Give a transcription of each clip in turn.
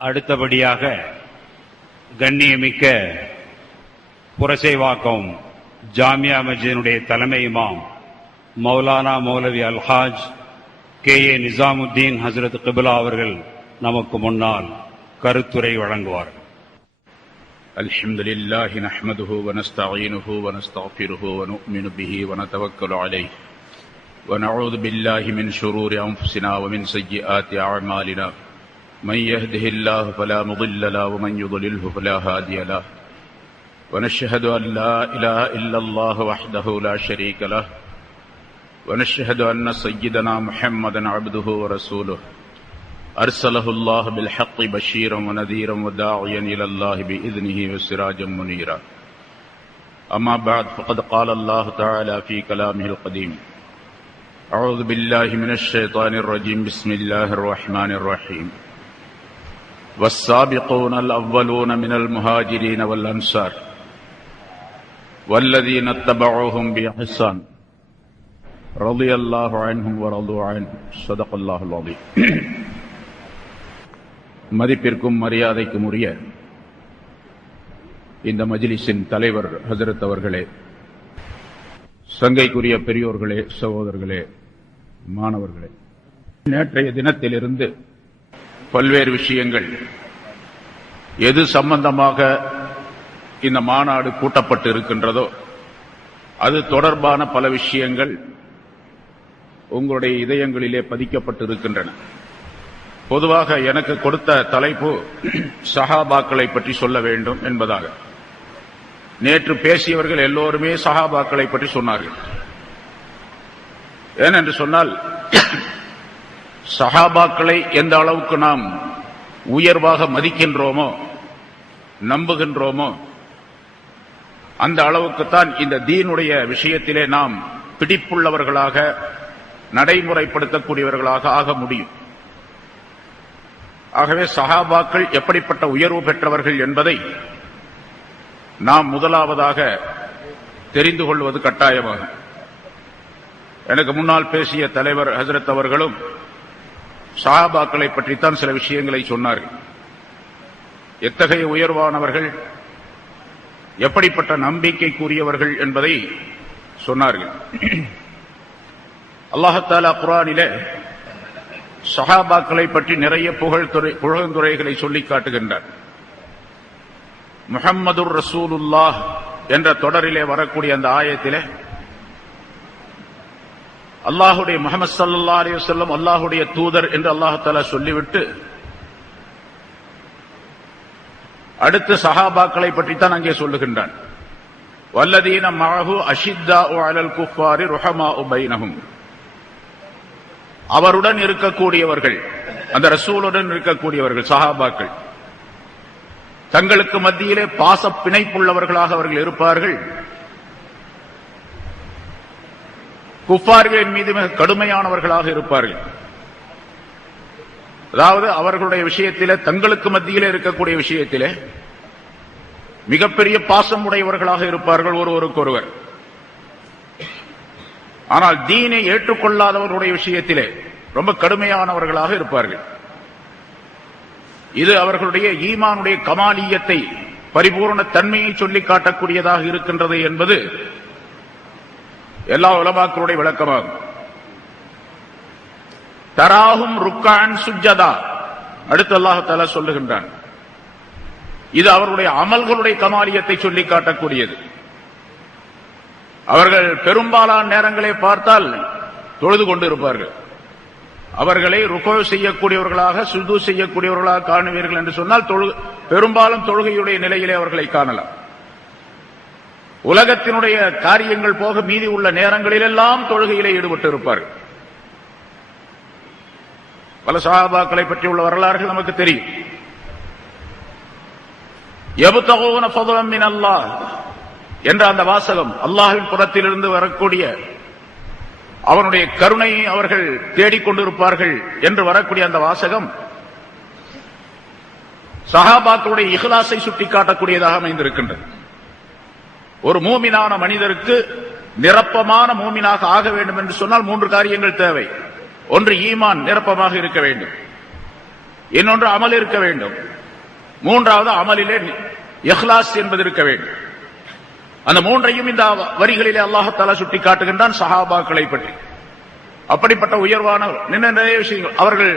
அடுத்தபடியாக கண்ணியமிக்க புரசைவாக்கம் ஜாமியா மஸ்ஜிதினுடைய தலைமை இமாம் மௌலானா மௌலவி அல்ஹாஜ் KA நிசாமுத்தீன் ஹஸ்ரத் கிப்லா அவர்கள் நமக்கு முன்னால் கருத்துரை வழங்குவார்கள். அல்ஹம்துலில்லாஹி நஹ்மதுஹு வ நஸ்தஈனுஹு வ நஸ்தக்ஃபிருஹு வ நு'மினு பிஹி வ நதவக்கலு அலைஹி வ நஊது பில்லாஹி மின் ஷுரூரி அன்ஃபுஸினா வ மின் ஸய்யிஆத்தி அஅமாலினா மன் யஹ்திஹில்லாஹு ஃபலா முضில்ல லஹு வ மன் யுضللஹு ஃபலா ஹாதிய லஹு வ நஷ்ஹது அன் லா இலாஹ இல்லல்லாஹு வஹ்தஹு லா ஷரீக லஹு ونشهد أن سيدنا محمدا عبده ورسوله أرسله الله بالحق بشيرا ونذيرا وداعيا إلى الله بإذنه وسراجا منيرا أما بعد فقد قال الله تعالى في كلامه القديم أعوذ بالله من الشيطان الرجيم بسم الله الرحمن الرحيم والسابقون الأولون من المهاجرين والأنصار والذين اتبعوهم بإحسان رضي الله عنهم ورضوا عنه صدق الله العظيم. மதிப்பிற்கும் மரியாதைக்கும் உரிய இந்த மஜ்லிஸின் தலைவர் ஹஜரத் அவர்களே, சங்கைக்குரிய பெரியோர்களே, சகோதரர்களே, மாணவர்களே, நேற்றைய தினத்திலிருந்து பல்வேறு விஷயங்கள் எது சம்பந்தமாக இந்த மாநாடு கூட்டப்பட்டு இருக்கின்றதோ அது தொடர்பான பல விஷயங்கள் உங்களுடைய இதயங்களிலே பதிக்கப்பட்டிருக்கின்றன. பொதுவாக எனக்கு கொடுத்த தலைப்பு சஹாபாக்களை பற்றி சொல்ல வேண்டும் என்பதாக. நேற்று பேசியவர்கள் எல்லோருமே சஹாபாக்களை பற்றி சொன்னார்கள். ஏனென்று சொன்னால், சஹாபாக்களை எந்த அளவுக்கு நாம் உயர்வாக மதிக்கின்றோமோ, நம்புகின்றோமோ, அந்த அளவுக்குத்தான் இந்த தீனுடைய விஷயத்திலே நாம் பிடிப்புள்ளவர்களாக, நடைமுறைப்படுத்தக்கூடியவர்களாக ஆக முடியும். ஆகவே சஹாபாக்கள் எப்படிப்பட்ட உயர்வு பெற்றவர்கள் என்பதை நாம் முதலாவதாக தெரிந்து கொள்வது கட்டாயமாகும். எனக்கு முன்னால் பேசிய தலைவர் ஹஜரத் அவர்களும் சஹாபாக்களை பற்றித்தான் சில விஷயங்களை சொன்னார்கள். எத்தகைய உயர்வானவர்கள், எப்படிப்பட்ட நம்பிக்கைக்குரியவர்கள் என்பதை சொன்னார்கள். அல்லாஹ் தஆலா குர்ஆனிலே சஹாபாக்களை பற்றி நிறைய புகழ்ந்துரைகளை சொல்லி காட்டுகின்றார். முஹம்மதுர் ரசூலுல்லாஹ் என்ற தொடரிலே வரக்கூடிய அந்த ஆயத்திலே அல்லாஹுடைய முஹம்மது ஸல்லல்லாஹு அலைஹி வஸல்லம் அல்லாஹுடைய தூதர் என்று அல்லாஹ் தஆலா சொல்லிவிட்டு அடுத்து சஹாபாக்களை பற்றித்தான் அங்கே சொல்லுகின்றான். வல்லதீன மஅஹு அஷித்தாஉ அலல் குஃபாரி ருஹமாஉ பைனஹும். அவருடன் இருக்கக்கூடியவர்கள், அந்த ரசூலுடன் இருக்கக்கூடியவர்கள் சஹாபாக்கள், தங்களுக்கு மத்தியிலே பாச பிணைப்புள்ளவர்களாக அவர்கள் இருப்பார்கள். குஃபார்களின் மீது மிக கடுமையானவர்களாக இருப்பார்கள். அதாவது அவர்களுடைய விஷயத்திலே, தங்களுக்கு மத்தியிலே இருக்கக்கூடிய விஷயத்திலே மிகப்பெரிய பாசம் உடையவர்களாக இருப்பார்கள் ஒருவருக்கொருவர். ஆனால் தீனை ஏற்றுக்கொள்ளாதவர்களுடைய விஷயத்திலே ரொம்ப கடுமையானவர்களாக இருப்பார்கள். இது அவர்களுடைய ஈமானுடைய கமாலியத்தை, பரிபூர்ண தன்மையை சொல்லி காட்டக்கூடியதாக இருக்கின்றது என்பது எல்லா உலமாக்களுடைய விளக்கமாகும். தராஹும் ருக்கான் சுஜ்ஜதா, அடுத்து அல்லாஹ் தஆலா சொல்லுகின்றான். இது அவர்களுடைய அமல்களுடைய கமாலியத்தை சொல்லி காட்டக்கூடியது. அவர்கள் பெரும்பாலான நேரங்களை பார்த்தால் தொழுது கொண்டிருப்பார்கள். அவர்களை ருகூ செய்யக்கூடியவர்களாக, சுஜூ செய்யக்கூடியவர்களாக காணுவீர்கள் என்று சொன்னால் பெரும்பாலும் தொழுகையுடைய நிலையிலே அவர்களை காணலாம். உலகத்தினுடைய காரியங்கள் போக மீதி உள்ள நேரங்களிலெல்லாம் தொழுகையிலே ஈடுபட்டு இருப்பார்கள். பல சஹாபாக்களை பற்றி உள்ள வரலாறுகள் நமக்கு தெரியும். யப்தகூன ஃபضلا மின் அல்லாஹ் என்ற அந்த வாசகம், அல்லாஹ்வின் புறத்திலிருந்து வரக்கூடிய அவனுடைய கருணையை அவர்கள் தேடிக்கொண்டிருப்பார்கள் என்று வரக்கூடிய அந்த வாசகம் சஹாபாக்களுடைய இஹ்லாஸை சுட்டிக்காட்டக்கூடியதாக அமைந்திருக்கின்றது. ஒரு மூமினான மனிதருக்கு நிரப்பமான மூமினாக ஆக வேண்டும் என்று சொன்னால் 3 காரியங்கள் தேவை. ஒன்று, ஈமான் நிரப்பமாக இருக்க வேண்டும். இன்னொன்று அமல் இருக்க வேண்டும், மூன்றாவது அமலிலே இஹ்லாஸ் என்பது இருக்க வேண்டும். அந்த மூன்றையும் இந்த வரிகளிலே அல்லாஹ் தஆலா சுட்டி காட்டுகின்றான் சஹாபாக்களை பற்றி. அப்படிப்பட்ட உயர்வான நிறைய விஷயங்கள் அவர்கள்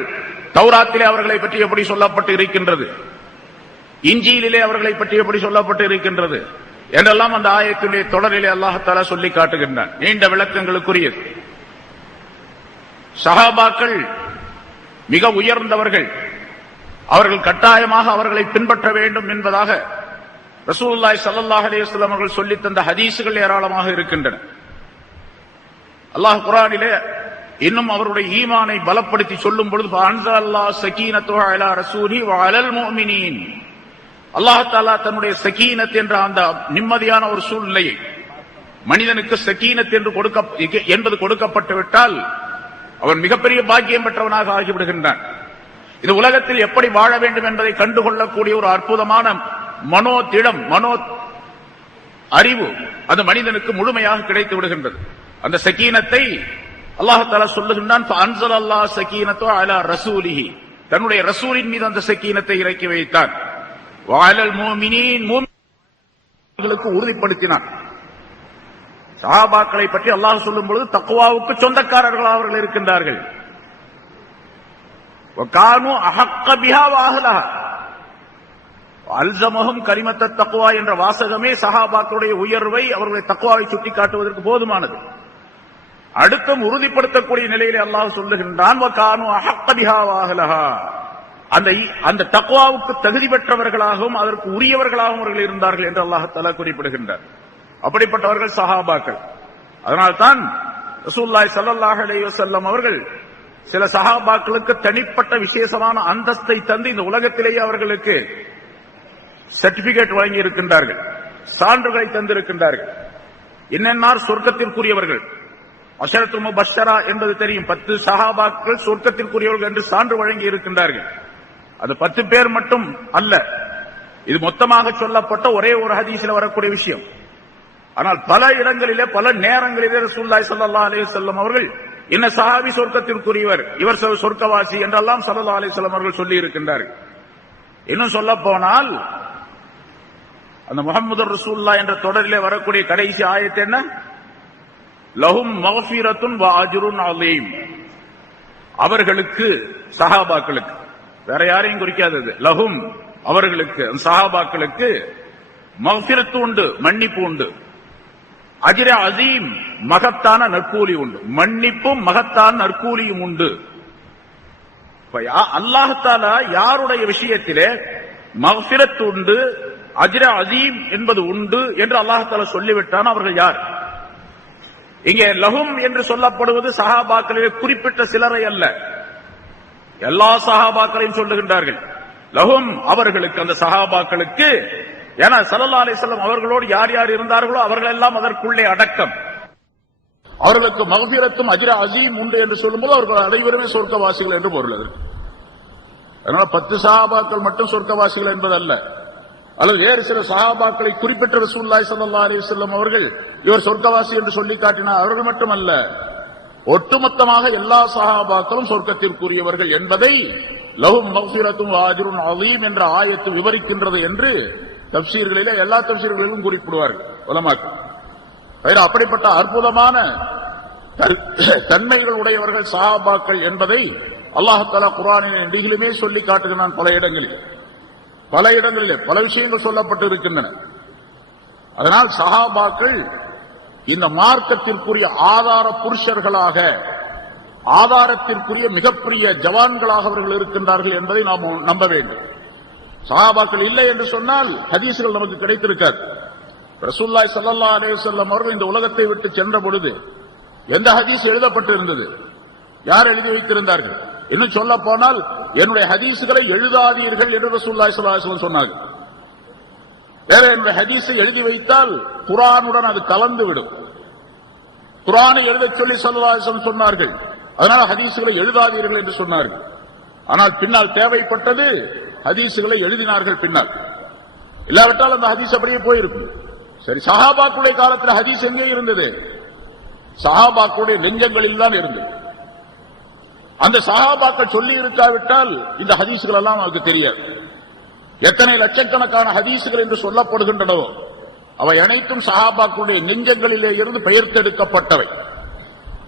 தௌராத்திலே அவர்களை பற்றி எப்படி சொல்லப்பட்டு இருக்கின்றது, இஞ்சியிலே அவர்களை பற்றி எப்படி சொல்லப்பட்டு இருக்கின்றது என்றெல்லாம் அந்த ஆயத்திலே தொடரிலே அல்லாஹ் தஆலா சொல்லி காட்டுகின்றான். நீண்ட விளக்கங்களுக்குரியது. சஹாபாக்கள் மிக உயர்ந்தவர்கள், அவர்கள் கட்டாயமாக அவர்களை பின்பற்ற வேண்டும் என்பதாக ரசூலுல்லாஹி ஸல்லல்லாஹு அலைஹி வஸல்லம் அவர்கள் சொல்லித் தந்த ஹதீசுகள் ஏராளமாக இருக்கின்றன. அல்லாஹ் குர்ஆனிலே இன்னும் அவருடைய ஈமானை பலப்படுத்தி சொல்லும் பொழுது அன்ஸலல்லாஹு ஸகீனத்துஹு அலா ரசூலிஹி வ அலல் முஃமினீன், அல்லாஹ் தஆலா தன்னுடைய ஸகீனத் என்ற அந்த நிம்மதியான ஒரு சூழ்நிலையை மனிதனுக்கு ஸகீனத் என்பது கொடுக்கப்பட்டு விட்டால் அவன் மிகப்பெரிய பாக்கியம் பெற்றவனாக ஆகிவிடுகின்றான். இந்த உலகத்தில் எப்படி வாழ வேண்டும் என்பதை கண்டுகொள்ளக்கூடிய ஒரு அற்புதமான மனோதிடம், மனோ அறிவு அந்த மனிதனுக்கு முழுமையாக கிடைத்து விடுகின்றது. அந்த ஸகீனத்தை அல்லாஹ் தஆலா சொல்லுகின்றான், ஃபஅன்ஸலல்லாஹு ஸகீனத்துஹு அலா ரசூலிஹி, தன்னுடைய ரசூலின் மீது அந்த ஸகீனத்தை இறக்கி வைத்தான். வ அலல் முஃமினீன், முஃமின்களுக்கு உறுதிப்படுத்தினான். சஹாபாக்களை பற்றி அல்லாஹ் சொல்லும் பொழுது தக்வாவுக்கு சொந்தக்காரர்கள் அவர்கள் இருக்கின்றார்கள். வகானு அஹக்க பிஹா வ அஹ்லஹா அல்ஸமஹும் கலிமத்தத் தக்வா என்ற வாசகமே சஹாபாக்களுடைய உயர்வை, அவர்களுடைய தக்வாவை சுட்டிக்காட்டுவதற்கு போதுமானது. அடுத்தும் உறுதிப்படுத்தக்கூடிய நிலையிலே அல்லாஹ் சொல்லுகின்றான், வகானு அஹக்க பிஹா வ அஹ்லஹா, அந்த தக்வாவுக்கு தகுதி பெற்றவர்களாகவும் அதற்கு உரியவர்களாகவும் அவர்கள் இருந்தார்கள் என்று அல்லாஹ் தஆலா குறிப்பிடுகின்றார். அப்படிப்பட்டவர்கள் சஹாபாக்கள். அதனால்தான் ரசூலுல்லாஹி ஸல்லல்லாஹு அலைஹி வஸல்லம் அவர்கள் சில சஹாபாக்களுக்கு தனிப்பட்ட விசேஷமான அந்தஸ்தை தந்து இந்த உலகத்திலேயே அவர்களுக்கு சர்டிபிகேட் வழங்கி இருக்கின்றார்கள், சான்றுகளை தந்திருக்கின்றார்கள். என்னென்னார் சொர்க்கத்திற்குரியவர்கள், அஷரத்துல் முபஷ்ஷரா என்பது தெரியும், 10 சஹாபாக்கள் சொர்க்கத்திற்குரியவர்கள் என்று சான்று வழங்கி இருக்கின்றார்கள். அது 10 பேர் மட்டும் அல்ல, இது மொத்தமாக சொல்லப்பட்ட ஒரே ஒரு ஹதீஸில் வரக்கூடிய விஷயம். ஆனால் பல இடங்களிலே பல நேரங்களிலே ரசூலுல்லாஹி ஸல்லல்லாஹு அலைஹி வஸல்லம் அவர்கள் என்ன சஹாபி சொர்க்கத்திற்குரியவர், இவர் சொர்க்கவாசி என்றெல்லாம் ஸல்லல்லாஹு அலைஹி வஸல்லம் அவர்கள் சொல்லி இருக்கின்றார்கள். இன்னும் சொல்ல போனால் அந்த முஹம்மதுர் ரசூலுல்லாஹ் என்ற தொடரிலே வரக்கூடிய கடைசி ஆயத்து என்ன, லஹும் மக்ஃபிரத்துன் வ அஜ்ருன் அலீம், அவர்களுக்கு சஹாபாக்களுக்கு, வேற யாரையும் குறிக்காதது, லஹும் அவர்களுக்கு சஹாபாக்களுக்கு மக்ஃபிரத்து உண்டு, மன்னிப்பு உண்டு, அஜ்ர அஸீம் மகத்தான நற்கூலி உண்டு, மன்னிப்பும் மகத்தான நற்கூலியும் உண்டு. அல்லாஹ் தஆலா யாருடைய விஷயத்திலே மக்ஃபிரத் உண்டு, அஜ்ர அஸீம் என்பது உண்டு என்று அல்லாஹ் தஆலா சொல்லிவிட்டான், அவர்கள் யார்? இங்கே லஹும் என்று சொல்லப்படுவது சஹாபாக்களிலே குறிப்பிட்ட சிலரை அல்ல, எல்லா சஹாபாக்களையும் சொல்லுகின்றார்கள். லஹும் அவர்களுக்கு, அந்த சஹாபாக்களுக்கு. ஏன்னா ஸல்லல்லாஹு அலைஹி வஸல்லம் அவர்களோடு யார் யார் இருந்தார்களோ அவர்கள் எல்லாம் அதற்குள்ளே அடக்கம். அவர்களுக்கு மக்ஃபிரத்தும் அஜ்ர அஸீம் உண்டு என்று சொல்லும்போது அவர்கள் அனைவருமே சொர்க்கவாசிகள் என்று பொருள். அதனால 10 சஹாபாக்கள் மட்டும் சொர்க்கவாசிகள் என்பதல்ல, அல்லது வேறு சில சஹாபாக்களை குறிப்பிட்ட ரசூலுல்லாஹி ஸல்லல்லாஹு அலைஹி வஸல்லம் அவர்கள் இவர் சொர்க்கவாசி என்று சொல்லி காட்டினார், அவர்கள் மட்டுமல்ல, ஒட்டுமொத்தமாக எல்லா சஹாபாக்களும் சொர்க்கத்திற்குரியவர்கள் என்பதை லஹும் மக்ஃபிரத்தும் வ அஜ்ருன் அஸீம் என்ற ஆயத்து விவரிக்கின்றது என்று தஃப்சீர்களிலே எல்லா தஃப்சீர்களிலும் குறிப்பிடுவார்கள் உலமாக்கள். அப்படிப்பட்ட அற்புதமான தன்மைகள் உடையவர்கள் சஹாபாக்கள் என்பதை அல்லாஹ் தஆலா குர்ஆனிலே நெடுகிலுமே சொல்லி காட்டுகிறான். பல இடங்களிலே பல விஷயங்கள் சொல்லப்பட்டு இருக்கின்றன. அதனால் சஹாபாக்கள் இந்த மார்க்கத்திற்குரிய ஆதார புருஷர்களாக, ஆதாரத்திற்குரிய மிகப்பெரிய ஜவான்களாக அவர்கள் இருக்கின்றார்கள் என்பதை நாம் நம்ப வேண்டும். சஹாபாக்கள் இல்லை என்று சொன்னால் ஹதீஸ்கள் நமக்கு கிடைத்திருக்காது. ரசூலுல்லாஹி ஸல்லல்லாஹு அலைஹி வஸல்லம் அவர்கள் இந்த உலகத்தை விட்டு சென்ற பொழுது எந்த ஹதீஸ் எழுதப்பட்டு இருந்தது, யார் எழுதி வைத்திருந்தார்கள்? இன்னும் சொல்ல போனால் என்னுடைய ஹதீஸ்களை எழுதாதீர்கள் என்று ரசூலுல்லாஹி ஸல்லல்லாஹு அலைஹி வஸல்லம் சொன்னார்கள். வேற என்னுடைய ஹதீஸை எழுதி வைத்தால் குர்ஆனுடன் அது கலந்து விடும். குர்ஆனை எழுதச் சொல்லி ஸல்லல்லாஹு அலைஹி வஸல்லம் சொன்னார்கள். அதனால ஹதீஸ்களை எழுதாதீர்கள் என்று சொன்னார்கள். ஆனால் பின்னால் தேவைப்பட்டது, ஹதீஸ்களை எழுதினார்கள் பின்னால். இல்லாவிட்டால் அந்த ஹதீஸ் அப்படியே போயிருக்கும். சரி, சஹாபாக்களுடைய காலத்தில் ஹதீஸ் எங்கே இருந்தது? சஹாபாக்களுடைய நெஞ்சங்களில் தான் இருந்தது. அந்த சஹாபாக்கள் சொல்லி இருக்காவிட்டால் இந்த ஹதீசுகள் எல்லாம் நமக்கு தெரியாது. எத்தனை லட்சக்கணக்கான ஹதீசுகள் என்று சொல்லப்படுகின்றனவோ அவை அனைத்தும் சஹாபாக்களுடைய நெஞ்சங்களிலே இருந்து பெயர்த்தெடுக்கப்பட்டவை.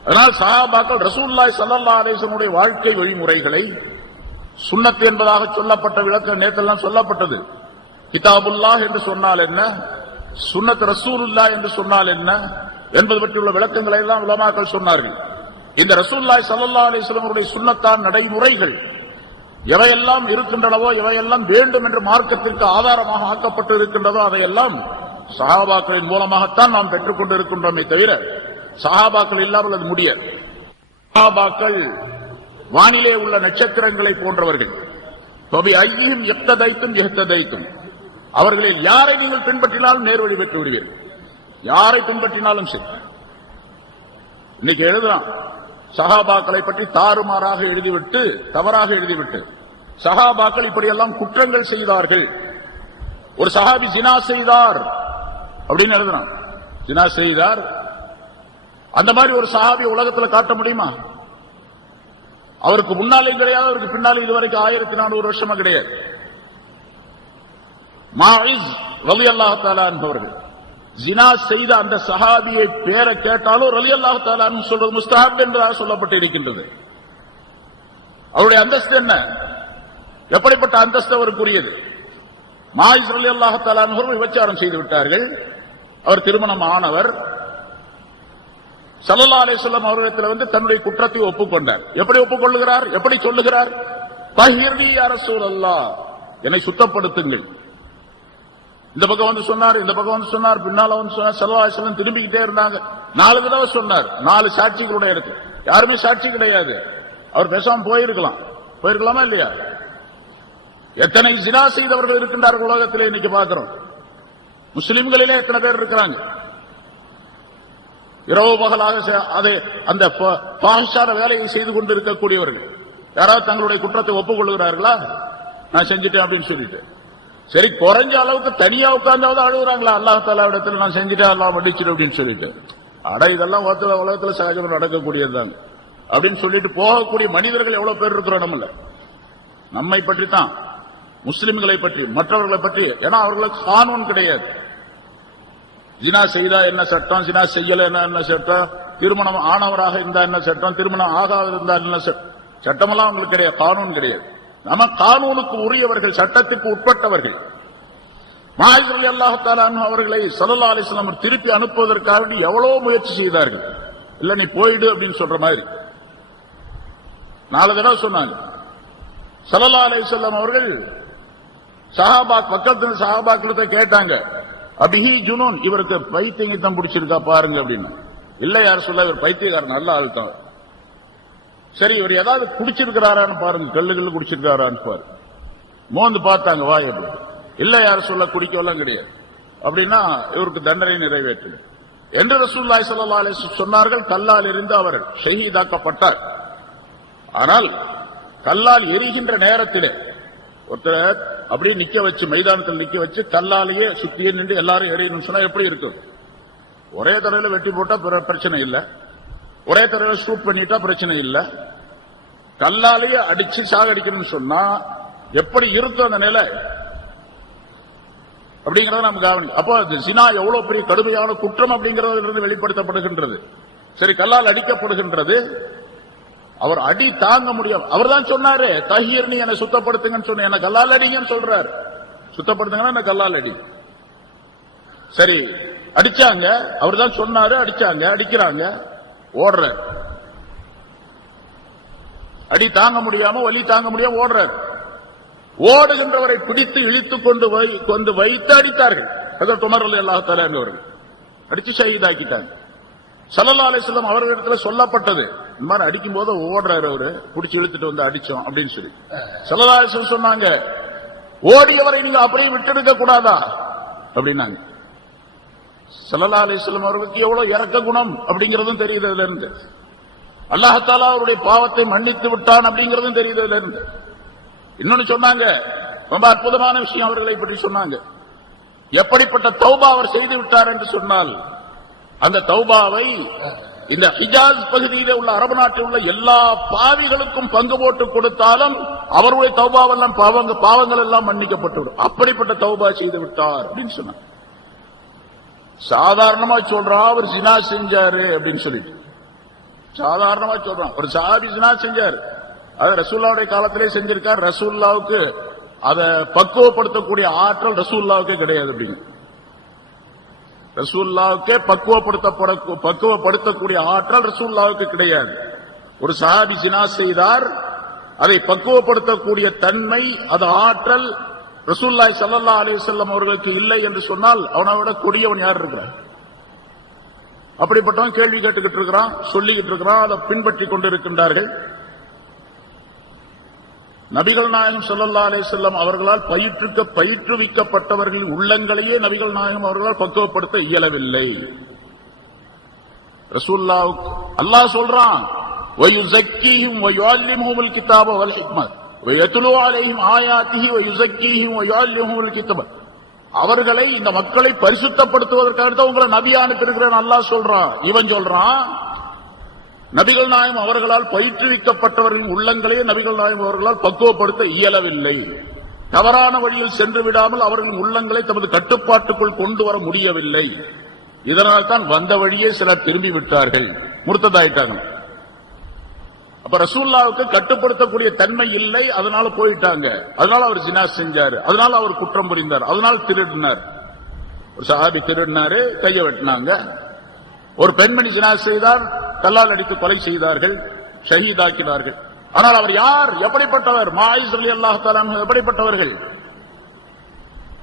அதனால் சஹாபாக்கள் ரசூலுல்லாஹி ஸல்லல்லாஹு அலைஹி வஸல்லம் வாழ்க்கை வழிமுறைகளை சுன்னத் என்பதாக சொல்லப்பட்ட விளக்கம் நேற்றெல்லாம் சொல்லப்பட்டது. கிதாபுல்லாஹ் என்று சொன்னால் என்ன, சுன்னத் ரசூலுல்லாஹ் என்று சொன்னால் என்ன என்பது பற்றியுள்ள விளக்கங்களை எல்லாம் உலமாக்கள் சொன்னார்கள். இந்த ரசூலுல்லாஹி ஸல்லல்லாஹு அலைஹி வஸல்லம் சுன்னத்தான் நடைமுறைகள் எவையெல்லாம் இருக்கின்றனவோ, எவையெல்லாம் வேண்டும் என்று மார்க்கத்திற்கு ஆதாரமாக ஆக்கப்பட்டு இருக்கின்றதோ அதையெல்லாம் சஹாபாக்களின் மூலமாகத்தான் நாம் பெற்றுக் கொண்டிருக்கின்றோமே தவிர சஹாபாக்கள் இல்லாமல் அது முடியாது. சஹாபாக்கள் வானிலே உள்ள நட்சத்திரங்களை போன்றவர்கள். ஐயும் எத்ததைத்தும் எத்ததைத்தும் அவர்களில் யாரை நீங்கள் பின்பற்றினாலும் நேர்வழி பெற்று விடுவீர்கள். யாரை பின்பற்றினாலும் சரி. இன்னைக்கு எழுதுறான் சஹாபாக்களை பற்றி தாறுமாறாக எழுதிவிட்டு, தவறாக எழுதிவிட்டு, சஹாபாக்கள் இப்படியெல்லாம் குற்றங்கள் செய்தார்கள், ஒரு சஹாபி ஜினா செய்தார் அப்படின்னு எழுதுறான். ஜினா செய்தார், அந்த மாதிரி ஒரு சஹாபி உலகத்தில் காட்ட முடியுமா? அவருக்கு முன்னாலும் கிடையாது, அவருக்கு பின்னாலும் இதுவரைக்கும் 1400 வருஷமா கிடையாது. மாஇஸ் ரலியல்லாஹு தஆலா என்பவர்கள் ஜினா செய்த அந்த சஹாபியை பேரை கேட்டாலும் ரலியல்லாஹு தஆலா சொல்றது முஸ்தஹப் என்றாக சொல்லப்பட்டு இருக்கின்றது. அவருடைய அந்தஸ்து என்ன, எப்படிப்பட்ட அந்தஸ்து அவருக்குரியது? மாஇஸ் ரலியல்லாஹு தஆலா விபச்சாரம் செய்து விட்டார்கள். அவர் திருமணம் ஆனவர். ஸல்லல்லாஹு அலைஹி வஸல்லம் அவர்களிடத்தில் தன்னுடைய குற்றத்தை ஒப்புக்கொண்டார். எப்படி ஒப்புக்கொள்ளுகிறார், எப்படி சொல்லுகிறார்? தஹீர்னி யா ரசூலல்லாஹ், என்னை சுத்தப்படுத்துங்கள். இந்த பக்கம் வந்து சொன்னார், இந்த பக்கம் வந்து சொன்னார், பின்னால வந்து சொன்னார். ஸல்லல்லாஹு அலைஹி வஸல்லம் திரும்பிக்கிட்டே இருந்தாங்க. 4 தடவை சொன்னார். 4 சாட்சிகளுடைய இருக்கு. யாருமே சாட்சி கிடையாது. அவர் பேசாம போயிருக்கலாமா இல்லையா? எத்தனை ஜினா செய்தவர்கள் இருக்கின்றார்கள் உலகத்திலே இன்னைக்கு பார்க்கிறோம். முஸ்லிம்களிலே எத்தனை பேர் இருக்கிறாங்க? இரவு பகலாக அந்த பாஹிஷான வேலையை செய்து கொண்டு இருக்கக்கூடியவர்கள் யாராவது தங்களுடைய குற்றத்தை ஒப்புக்கொள்கிறார்களா? நான் செஞ்சுட்டேன் அப்படின்னு சொல்லிட்டு. சரி, குறைஞ்ச அளவுக்கு தனியா உட்கார்ந்தாவது அழுகுறாங்களா? அல்லாஹ் தஆலா இடத்துல நான் செஞ்சுட்டேன், அல்லாஹ் மன்னிச்சிடு அப்படின்னு சொல்லிட்டு. அட இதெல்லாம் உலகத்துல சகஜமாக நடக்கக்கூடியதுதான் அப்படின்னு சொல்லிட்டு போகக்கூடிய மனிதர்கள் எவ்வளவு பேர் இருக்கிறோம் நம்மள. நம்மை பற்றி தான், முஸ்லிம்களை பற்றி, மற்றவர்களை பற்றி. ஏன்னா அவர்களுக்கு கானூன் கிடையாது. ஜினா செய்தா என்ன சட்டம், ஜினா செய்யல என்ன சட்டம், திருமணம் ஆனவராக இருந்தா என்ன சட்டம், திருமணம் ஆகாத இருந்தா என்ன சட்டமெல்லாம் அவங்களுக்கு கிடையாது, கானூன் கிடையாது. நம்ம கானூனுக்கு உரியவர்கள், சட்டத்துக்கு உட்பட்டவர்கள். மாயிஸ் ரலியல்லாஹு தஆலா அன்ஹு அவர்களை ஸல்லல்லாஹு அலைஹி வஸல்லம் திருப்பி அனுப்புவதற்காக எவ்வளவு முயற்சி செய்தார்கள். இல்ல நீ போயிடு அப்படின்னு சொல்ற மாதிரி 4 தடவை சொன்னாங்க. ஸல்லல்லாஹு அலைஹி வஸல்லம் அவர்கள் பக்கத்து சஹாபாக்களை கேட்டாங்க, அபிஹி ஜுனூன், இவருக்கு பைத்தியம் பிடிச்சிருக்கா பாருங்க அப்படின்னு. இல்ல யார் சொல்ல, இவர் பைத்தியக்காரன், நல்ல ஆள் தான். சரி, இவர் ஏதாவது குடிச்சிருக்கிறாரான்னு பாருங்க, கல்லுகள் குடிச்சிருக்காரான்னு பாரு. மோந்து பார்த்தாங்க வாய். எப்படி இல்ல யார் சொல்ல, குடிக்கலாம் கிடையாது அப்படின்னா இவருக்கு தண்டனை நிறைவேற்று என்று ரசூலுல்லாஹி ஸல்லல்லாஹு அலைஹி வஸல்லம் சொன்னார்கள். கல்லால் எறிந்து அவர் ஷஹீதாக்கப்பட்டார். ஆனால் கல்லால் எரிகின்ற நேரத்திலே ஒருத்தர் அப்படியே நிக்க வச்சு, மைதானத்தில் நிக்க வச்சு கல்லாலேயே சுத்தியே நின்று எல்லாரும் எறியணும்னு சொன்னா எப்படி இருக்கும்? ஒரே தடவையில வெட்டி போட்டா பிரச்சனை இல்ல, ஒரே தடவையில ஷூட் பண்ணிட்டா பிரச்சனை இல்ல. கல்லாலேயே அடிச்சு சாகடிக்கணும்னு சொன்னா எப்படி இருக்கும் அந்த நிலை அப்படிங்கறத நம்ம கவனிக்கணும். அப்போ ஜினா எவ்வளவு பெரிய கடுமையான குற்றம் அப்படிங்கறது வெளிப்படுத்தப்படுகின்றது. சரி, கல்லால் அடிக்கப்படுகின்றது. அவர் அடி தாங்க முடியும். அவர் தான் சொன்னாரு, தஹீர்னி, என்னை சுத்தப்படுத்துங்கன்னு சொன்ன, என்ன கல்லால் அடிங்கன்னு சொல்றாரு. சுத்தப்படுத்துங்கன்னா என்ன கல்லால் அடி. சரி, அடிச்சாங்க. அவர் தான் சொன்னாரு, அடிச்சாங்க, அடிக்கிறாங்க, ஓடுற அடி தாங்க முடியாம, வலி தாங்க முடியாம ஓடுறார். ஓடுகின்றவரை பிடித்து இழுத்துக் கொண்டு வைத்து அடித்தார்கள். ஹஜ்ரத் உமர் ரலியல்லாஹு தஆலா அவர்கள் அடிச்சு ஷஹீதாக்கிட்டாங்க. ஸல்லல்லாஹு அலைஹி வஸல்லம் அவர்களிடத்தில் சொல்லப்பட்டது, இந்த மாதிரி அடிக்கும் போது ஓடுறாரு, அவரு பிடிச்சி இழுத்துட்டு வந்து அடிச்சோம் அப்படின்னு சொல்லி. ஸல்லல்லாஹு அலைஹி வஸல்லம் சொன்னாங்க, ஓடியவரை நீங்க அப்படியே விட்டுருக்க கூடாதா அப்படின்னாங்க. ஸல்லல்லாஹு அலைஹி வஸல்லம் அவர்களுக்கு எவ்வளவு இரக்க குணம் அப்படிங்கறதும் தெரியுது அதுல இருந்து. அல்லாஹ் தஆலா அவருடைய பாவத்தை மன்னித்து விட்டான் அப்படிங்கறதும் தெரியுது அதுல இருந்து. இன்னொன்னு சொன்னாங்க, ரொம்ப அற்புதமான விஷயம் அவர்களை பற்றி சொன்னாங்க. எப்படிப்பட்ட தௌபா அவர் செய்து விட்டார் என்று சொன்னால், அந்த தௌபாவை இந்த ஹிஜாஸ் பகுதியிலே உள்ள அரபு நாட்டில் உள்ள எல்லா பாவிகளுக்கும் பங்கு போட்டு கொடுத்தாலும் அவருடைய தௌபாவெல்லாம் பாவங்கள் எல்லாம் மன்னிக்கப்பட்டுவிடும். அப்படிப்பட்ட தௌபா செய்து விட்டார் அப்படின்னு சொன்னார். சாதாரணமா சொல்றான் அவர் ஜினா செஞ்சாரு அப்படின்னு சொல்லிட்டு சாதாரணமா சொல்றான். ஒரு சஹாபி ஜினா செஞ்சாரு, அது ரசூலுல்லாஹ்வுடைய காலத்திலே செஞ்சிருக்கார். ரசூலுல்லாஹ்வுக்கு அதை பக்குவப்படுத்தக்கூடிய ஆற்றல் ரசூலுல்லாஹ்வுக்கே கிடையாது அப்படிங்க. ரசூலுல்லாஹ்வுக்கே பக்குவப்படுத்தக்கூடிய ஆற்றல் ரசூலுல்லாஹ்வுக்கு கிடையாது. ஒரு சஹாபி ஜினா செய்தார், அதை பக்குவப்படுத்தக்கூடிய தன்மை, அது ஆற்றல் ரசூலுல்லாஹி ஸல்லல்லாஹு அலைஹி வஸல்லம் அவர்களுக்கு இல்லை என்று சொன்னால் அவனை விட கொடியவன் யார் இருக்கிறார்? அப்படிப்பட்டவன் கேள்வி கேட்டுக்கிட்டு இருக்கிறான், சொல்லிக்கிட்டு இருக்கிறான், அதை பின்பற்றி கொண்டிருக்கின்றார்கள். நபிகள் நாயகம் ஸல்லல்லாஹு அலைஹி வஸல்லம் அவர்களால் பயிற்றுவிக்கப்பட்டவர்களின் உள்ளங்களையே நபிகள் நாயகம் அவர்களால் பக்குவப்படுத்த இயலவில்லை. ரசூலுல்லாஹ் அல்லாஹ் சொல்றான், வயுஸக்கீஹும் வயுஅல்லிமுஹுல் கிதாப வல் ஹிக்மத் வயத்லூ அலைஹிம் ஆயாத்திஹி வயுஸக்கீஹும் வயுஅல்லிமுஹுல் கிதாப. அவர்களை, இந்த மக்களை பரிசுத்தப்படுத்துவதற்காக தான் உங்களை நபியா அனுப்பியிருக்கிறேன் அல்லாஹ் சொல்றான். இவன் சொல்றான், நபிகள் நாயகம் அவர்களால் பயிற்றுவிக்கப்பட்டவர்களின் உள்ளங்களையே நபிகள் நாயகம் அவர்களால் பக்குவப்படுத்த இயலவில்லை. தவறான வழியில் சென்று விடாமல் அவர்களின் உள்ளங்களை தமது கட்டுப்பாட்டுக்குள் கொண்டு வர முடியவில்லை. இதனால் தான் வந்த வழியே சிலர் திரும்பி விட்டார்கள், முர்த்ததாயிட்டாங்க. அப்ப ரசூலுல்லாஹ்வுக்கு கட்டுப்படுத்தக்கூடிய தன்மை இல்லை, அதனால போயிட்டாங்க. அதனால அவர் ஜினா செஞ்சாரு, அதனால அவர் குற்றம் புரிந்தார், அதனால திருடினார். ஒரு சஹாபி திருடினாரு, கையை வெட்டினாங்க. ஒரு பெண்மணி ஜினா செய்தார், கல்லால் அடித்து கொலை செய்தார்கள், ஷஹீதாக்கினார்கள். ஆனால் அவர் யார், எப்படிப்பட்டவர்? மாயிஸ் ரலியல்லாஹு தஆலா அன்ஹு எப்படிப்பட்டவர்கள்?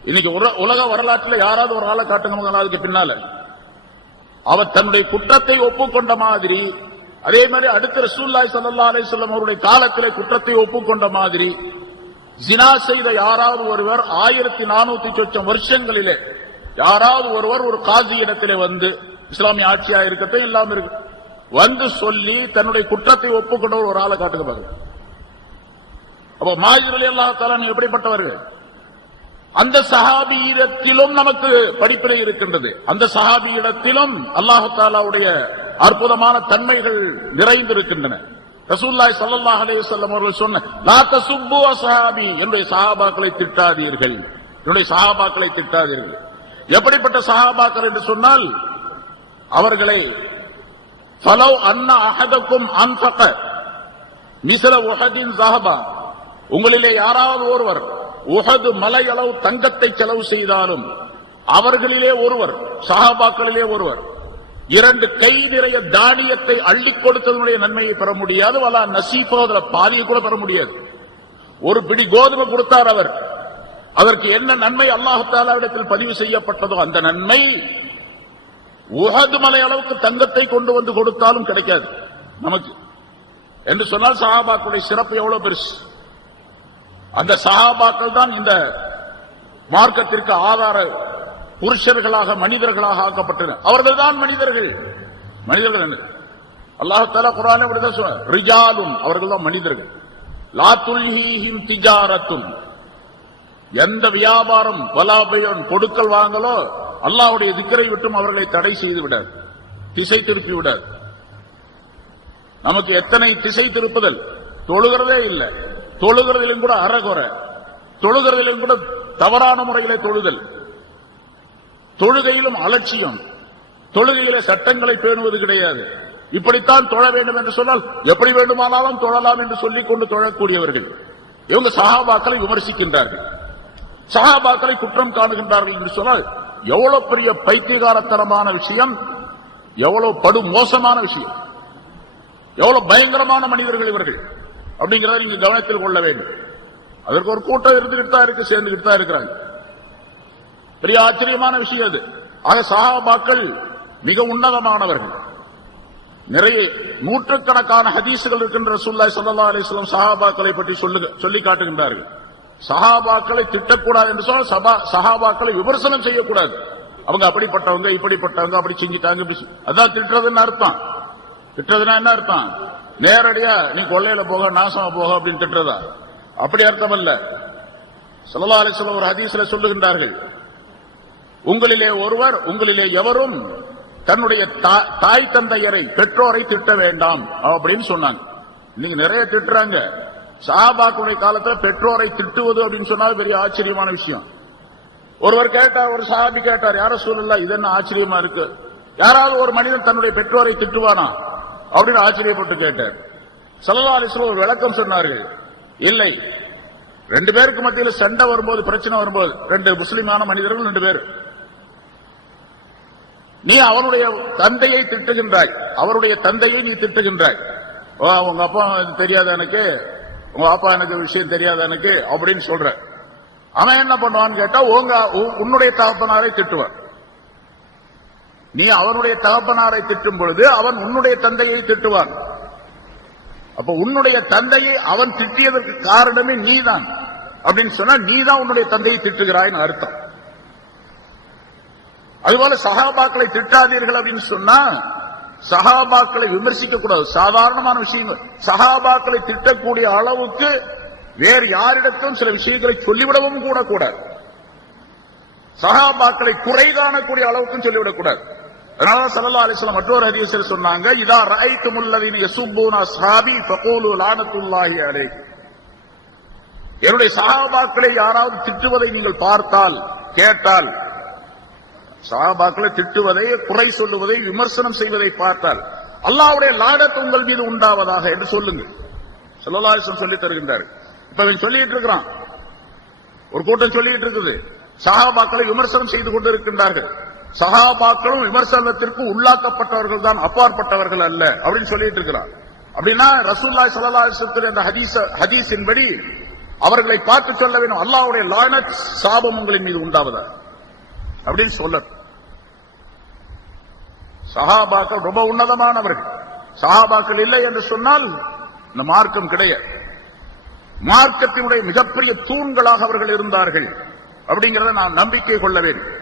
இன்னைக்கு உலக வரலாற்றில் யாராவது ஒரு ஆளை காட்டுங்க அதுக்கு பின்னால. அவர் தன்னுடைய குற்றத்தை ஒப்புக்கொண்ட மாதிரி, அதே மாதிரி அடுத்த ரசூலுல்லாஹி ஸல்லல்லாஹு அலைஹி வஸல்லம் அவருடைய காலத்திலே குற்றத்தை ஒப்புக்கொண்ட மாதிரி ஜினா செய்த யாராவது ஒருவர் 1400 சொச்சம் வருஷங்களிலே யாராவது ஒருவர் ஒரு காசி இடத்திலே வந்து, இஸ்லாமிய ஆட்சியா இருக்கட்டும் இல்லாம இருக்கு, வந்து சொல்லி தன்னுடைய குற்றத்தை ஒப்புக்கொண்ட ஒரு ஆளை காட்டுங்க பாருங்க. அப்ப மாயிஸ் ரலியல்லாஹு தஆலா எப்படிப்பட்டவர்கள்? அந்த சஹாபியிடத்திலும் நமக்கு படிப்பினை இருக்கின்றது. அந்த சஹாபியிடத்திலும் அல்லாஹ் தஆலாவுடைய அற்புதமான தன்மைகள் நிறைந்திருக்கின்றன. ரசூலுல்லாஹி ஸல்லல்லாஹு அலைஹி வஸல்லம் அவர்கள் சொன்ன, லா தசுப்பு அஸ்ஹாபி, என்னுடைய சஹாபாக்களை திட்டாதீர்கள், என்னுடைய சஹாபாக்களை திட்டாதீர்கள். எப்படிப்பட்ட சஹாபாக்கள் என்று சொன்னால், அவர்களை ஃபலவ் அன்ன அஹதக்கும் அன்ஃபக மிஸ்ல உஹதின் ஸஹபா, உங்களிலே யாராவது ஒருவர் உஹது மலையளவு தங்கத்தை செலவு செய்தாலும், அவர்களிலே ஒருவர், சஹாபாக்களிலே ஒருவர் 2 கை நிறைய தானியத்தை அள்ளி கொடுத்ததனுடைய நன்மையை பெற முடியாது. வலா நசீஃபா, பாதியை கூட பெற முடியாது. ஒரு பிடி கோதுமை கொடுத்தார் அவர், அதற்கு என்ன நன்மை அல்லாஹ் தஆலாவிடத்தில் பதிவு செய்யப்பட்டதோ அந்த நன்மை உஹது மலை அளவுக்கு தங்கத்தை கொண்டு வந்து கொடுத்தாலும் கிடைக்காது நமக்கு என்று சொன்னால் சஹாபாக்களுடைய சிறப்பு எவ்வளவு பெருசு. அந்த சஹாபாக்கள் தான் இந்த மார்க்கத்திற்கு ஆதார புருஷர்களாக, மனிதர்களாக ஆக்கப்பட்டனர். அவர்கள் தான் மனிதர்கள். மனிதர்கள் என்ன? அல்லாஹ் தஆலா குர்ஆனில் இப்படிதான் சொல்றார், ரிஜாலுன், அவர்கள் தான் மனிதர்கள். லா துல்ஹீஹிம் திஜாரத்துன், எந்த வியாபாரம் வலாபயன் கொடுக்கல் வாங்கலோ அல்லாஹ்வுடைய திக்ரை விட்டும் அவர்களை தடை செய்து விடாது, திசை திருப்பி விடாது. நமக்கு எத்தனை திசை திருப்புதல், தொழுகிறதே இல்லை, தொழுகிறதிலும் கூட அறகுறை, தொழுகிறதிலும் கூட தவறான முறையிலே தொழுதல், தொழுகையிலும் அலட்சியம், தொழுகையிலே சட்டங்களை பேணுவது கிடையாது. இப்படித்தான் தொழ வேண்டும் என்று சொன்னால் எப்படி வேண்டுமானாலும் தொழலாம் என்று சொல்லிக் கொண்டு தொழக்கூடியவர்கள் இவங்க சஹாபாக்களை விமர்சிக்கின்றார்கள், சஹாபாக்களை குற்றம் காணுகின்றார்கள் என்று சொன்னால் எவ்வளவு பெரிய பைத்தியகாரத்தனமான விஷயம், எவ்வளவு படு மோசமான விஷயம், எவ்வளவு பயங்கரமான மனிதர்கள் இவர்கள் அப்படிங்கிறத நீங்க கவனத்தில் கொள்ள வேண்டும். அதற்கு ஒரு கூட்டம் இருந்துகிட்டு தான் இருக்கு, சேர்ந்துகிட்டு தான் இருக்கிறாங்க. பெரிய ஆச்சரியமான விஷயம் அது. ஆக சஹாபாக்கள் மிக உன்னதமானவர்கள். நிறைய நூற்றுக்கணக்கான ஹதீசுகள் இருக்கின்ற ரசூலுல்லாஹி ஸல்லல்லாஹு அலைஹி வஸல்லம் சஹாபாக்களை பற்றி சொல்லி காட்டுகின்றார்கள். சஹாபாக்களை திட்டக்கூடாது என்று சொன்னால் சஹாபாக்களை விமர்சனம் செய்யக்கூடாது. அவங்க அப்படிப்பட்டவங்க, இப்படிப்பட்டவங்க, அப்படி செஞ்சிட்டாங்க, அதான் திட்டுறதுன்னு அர்த்தம். திட்டுறதுன்னா என்ன அர்த்தம்? நேரடியா நீ கொள்ளையில போக, நாசமா போக அப்படின்னு திட்டுறதா? அப்படி அர்த்தம் அல்ல. ஸல்லல்லாஹு அலைஹி வஸல்லம் ஒரு ஹதீஸ்ல சொல்லுகின்றார்கள், உங்களிலே ஒருவர், உங்களிலே எவரும் தன்னுடைய தாய் தந்தையரை பெற்றோரை திட்ட வேண்டாம் அப்படின்னு சொன்னாங்க. நீங்க நிறைய திட்டுறாங்க. சஹாபாக்களுடைய காலத்துல பெற்றோரை திட்டுவது அப்படின்னு சொன்னால் பெரிய ஆச்சரியமான விஷயம். ஒருவர் கேட்டார், ஒரு சஹாபி கேட்டார், யார ரசூலுல்லாஹ் இது என்ன ஆச்சரியமா இருக்கு, யாராவது ஒரு மனிதன் தன்னுடைய பெற்றோரை திட்டுவானா அப்படின்னு ஆச்சரியப்பட்டு கேட்டார். ஸல்லல்லாஹு அலைஹி வஸல்லம் ஒரு விளக்கம் சொன்னார்கள். இல்லை, ரெண்டு பேருக்கு மத்தியில் சண்டை வரும்போது, பிரச்சனை வரும்போது, ரெண்டு முஸ்லிமான மனிதர்கள் ரெண்டு பேர், நீ அவனுடைய தந்தையை திட்டுகின்றாய், அவருடைய தந்தையை நீ திட்டுகின்றாய். உங்க அப்பா தெரியாத எனக்கு, உங்க அப்பா எனக்கு விஷயம் தெரியாத எனக்கு அப்படின்னு சொல்ற. அவன் என்ன பண்ணுவான்னு கேட்டா உன்னுடைய தகப்பனாரை திட்டுவான். நீ அவனுடைய தகப்பனாரை திட்டும் பொழுது அவன் உன்னுடைய தந்தையை திட்டுவான். அப்ப உன்னுடைய தந்தையை அவன் திட்டியதற்கு காரணமே நீதான் அப்படின்னு சொன்னா நீதான் உன்னுடைய தந்தையை திட்டுகிறாய்னு அர்த்தம். அதுபோல சஹாபாக்களை திட்டாதீர்கள் அப்படின்னு சொன்னா சஹாபாக்களை விமர்சிக்க கூடாது. சாதாரணமான விஷயங்கள். சஹாபாக்களை திட்டக்கூடிய அளவுக்கு வேறு யாரிடத்தும் சில விஷயங்களை சொல்லிவிடவும் கூட கூடாது. சஹாபாக்களை குறை காணக்கூடிய அளவுக்கும் சொல்லிவிடக் கூடாது. அதனால ஸல்லல்லாஹு அலைஹி வஸல்லம் மற்றொரு ஹதீஸில் சொன்னாங்க, இதா ரஅய்துமுல்லதீன யஸுப்பூன அஸ்ஹாபி ஃபகூலு லஅனத்துல்லாஹி அலைஹி. என்னுடைய சஹாபாக்களை யாராவது திட்டுவதை நீங்கள் பார்த்தால், கேட்டால், சஹாபாக்களை திட்டுவதை, குறை சொல்லுவதை, விமர்சனம் செய்வதை பார்த்தால் அல்லாஹ்வுடைய லானத் உங்கள் மீது உண்டாவதாக என்று சொல்லுங்கள். ஸல்லல்லாஹு அலைஹி வஸல்லம் சொல்லி தருகின்றார். இப்ப இவன் சொல்லிட்டு இருக்கிறான், ஒரு கூட்டம் சொல்லிட்டு இருக்குது, சஹாபாக்களை விமர்சனம் செய்து கொண்டிருக்கின்றார்கள். சஹாபாக்களும் விமர்சனத்திற்கு உள்ளாக்கப்பட்டவர்கள் தான், அப்பாற்பட்டவர்கள் அல்ல அப்படின்னு சொல்லிட்டு இருக்கிறார். அப்படின்னா ரசூலுல்லாஹி ஸல்லல்லாஹு அலைஹி வஸல்லம் அந்த ஹதீஸின்படி அவர்களை பார்த்து சொல்ல வேண்டும், அல்லாஹ்வுடைய லானத், சாபம் உங்களின் மீது உண்டாவதா அப்படின்னு சொல்ல. சஹாபாக்கள் ரொம்ப உன்னதமானவர்கள். சஹாபாக்கள் இல்லை என்று சொன்னால் இந்த மார்க்கம் கிடையாது. மார்க்கத்தினுடைய மிகப்பெரிய தூண்களாக அவர்கள் இருந்தார்கள் அப்படிங்கறத நாம் நம்பிக்கை கொள்ள வேண்டும்.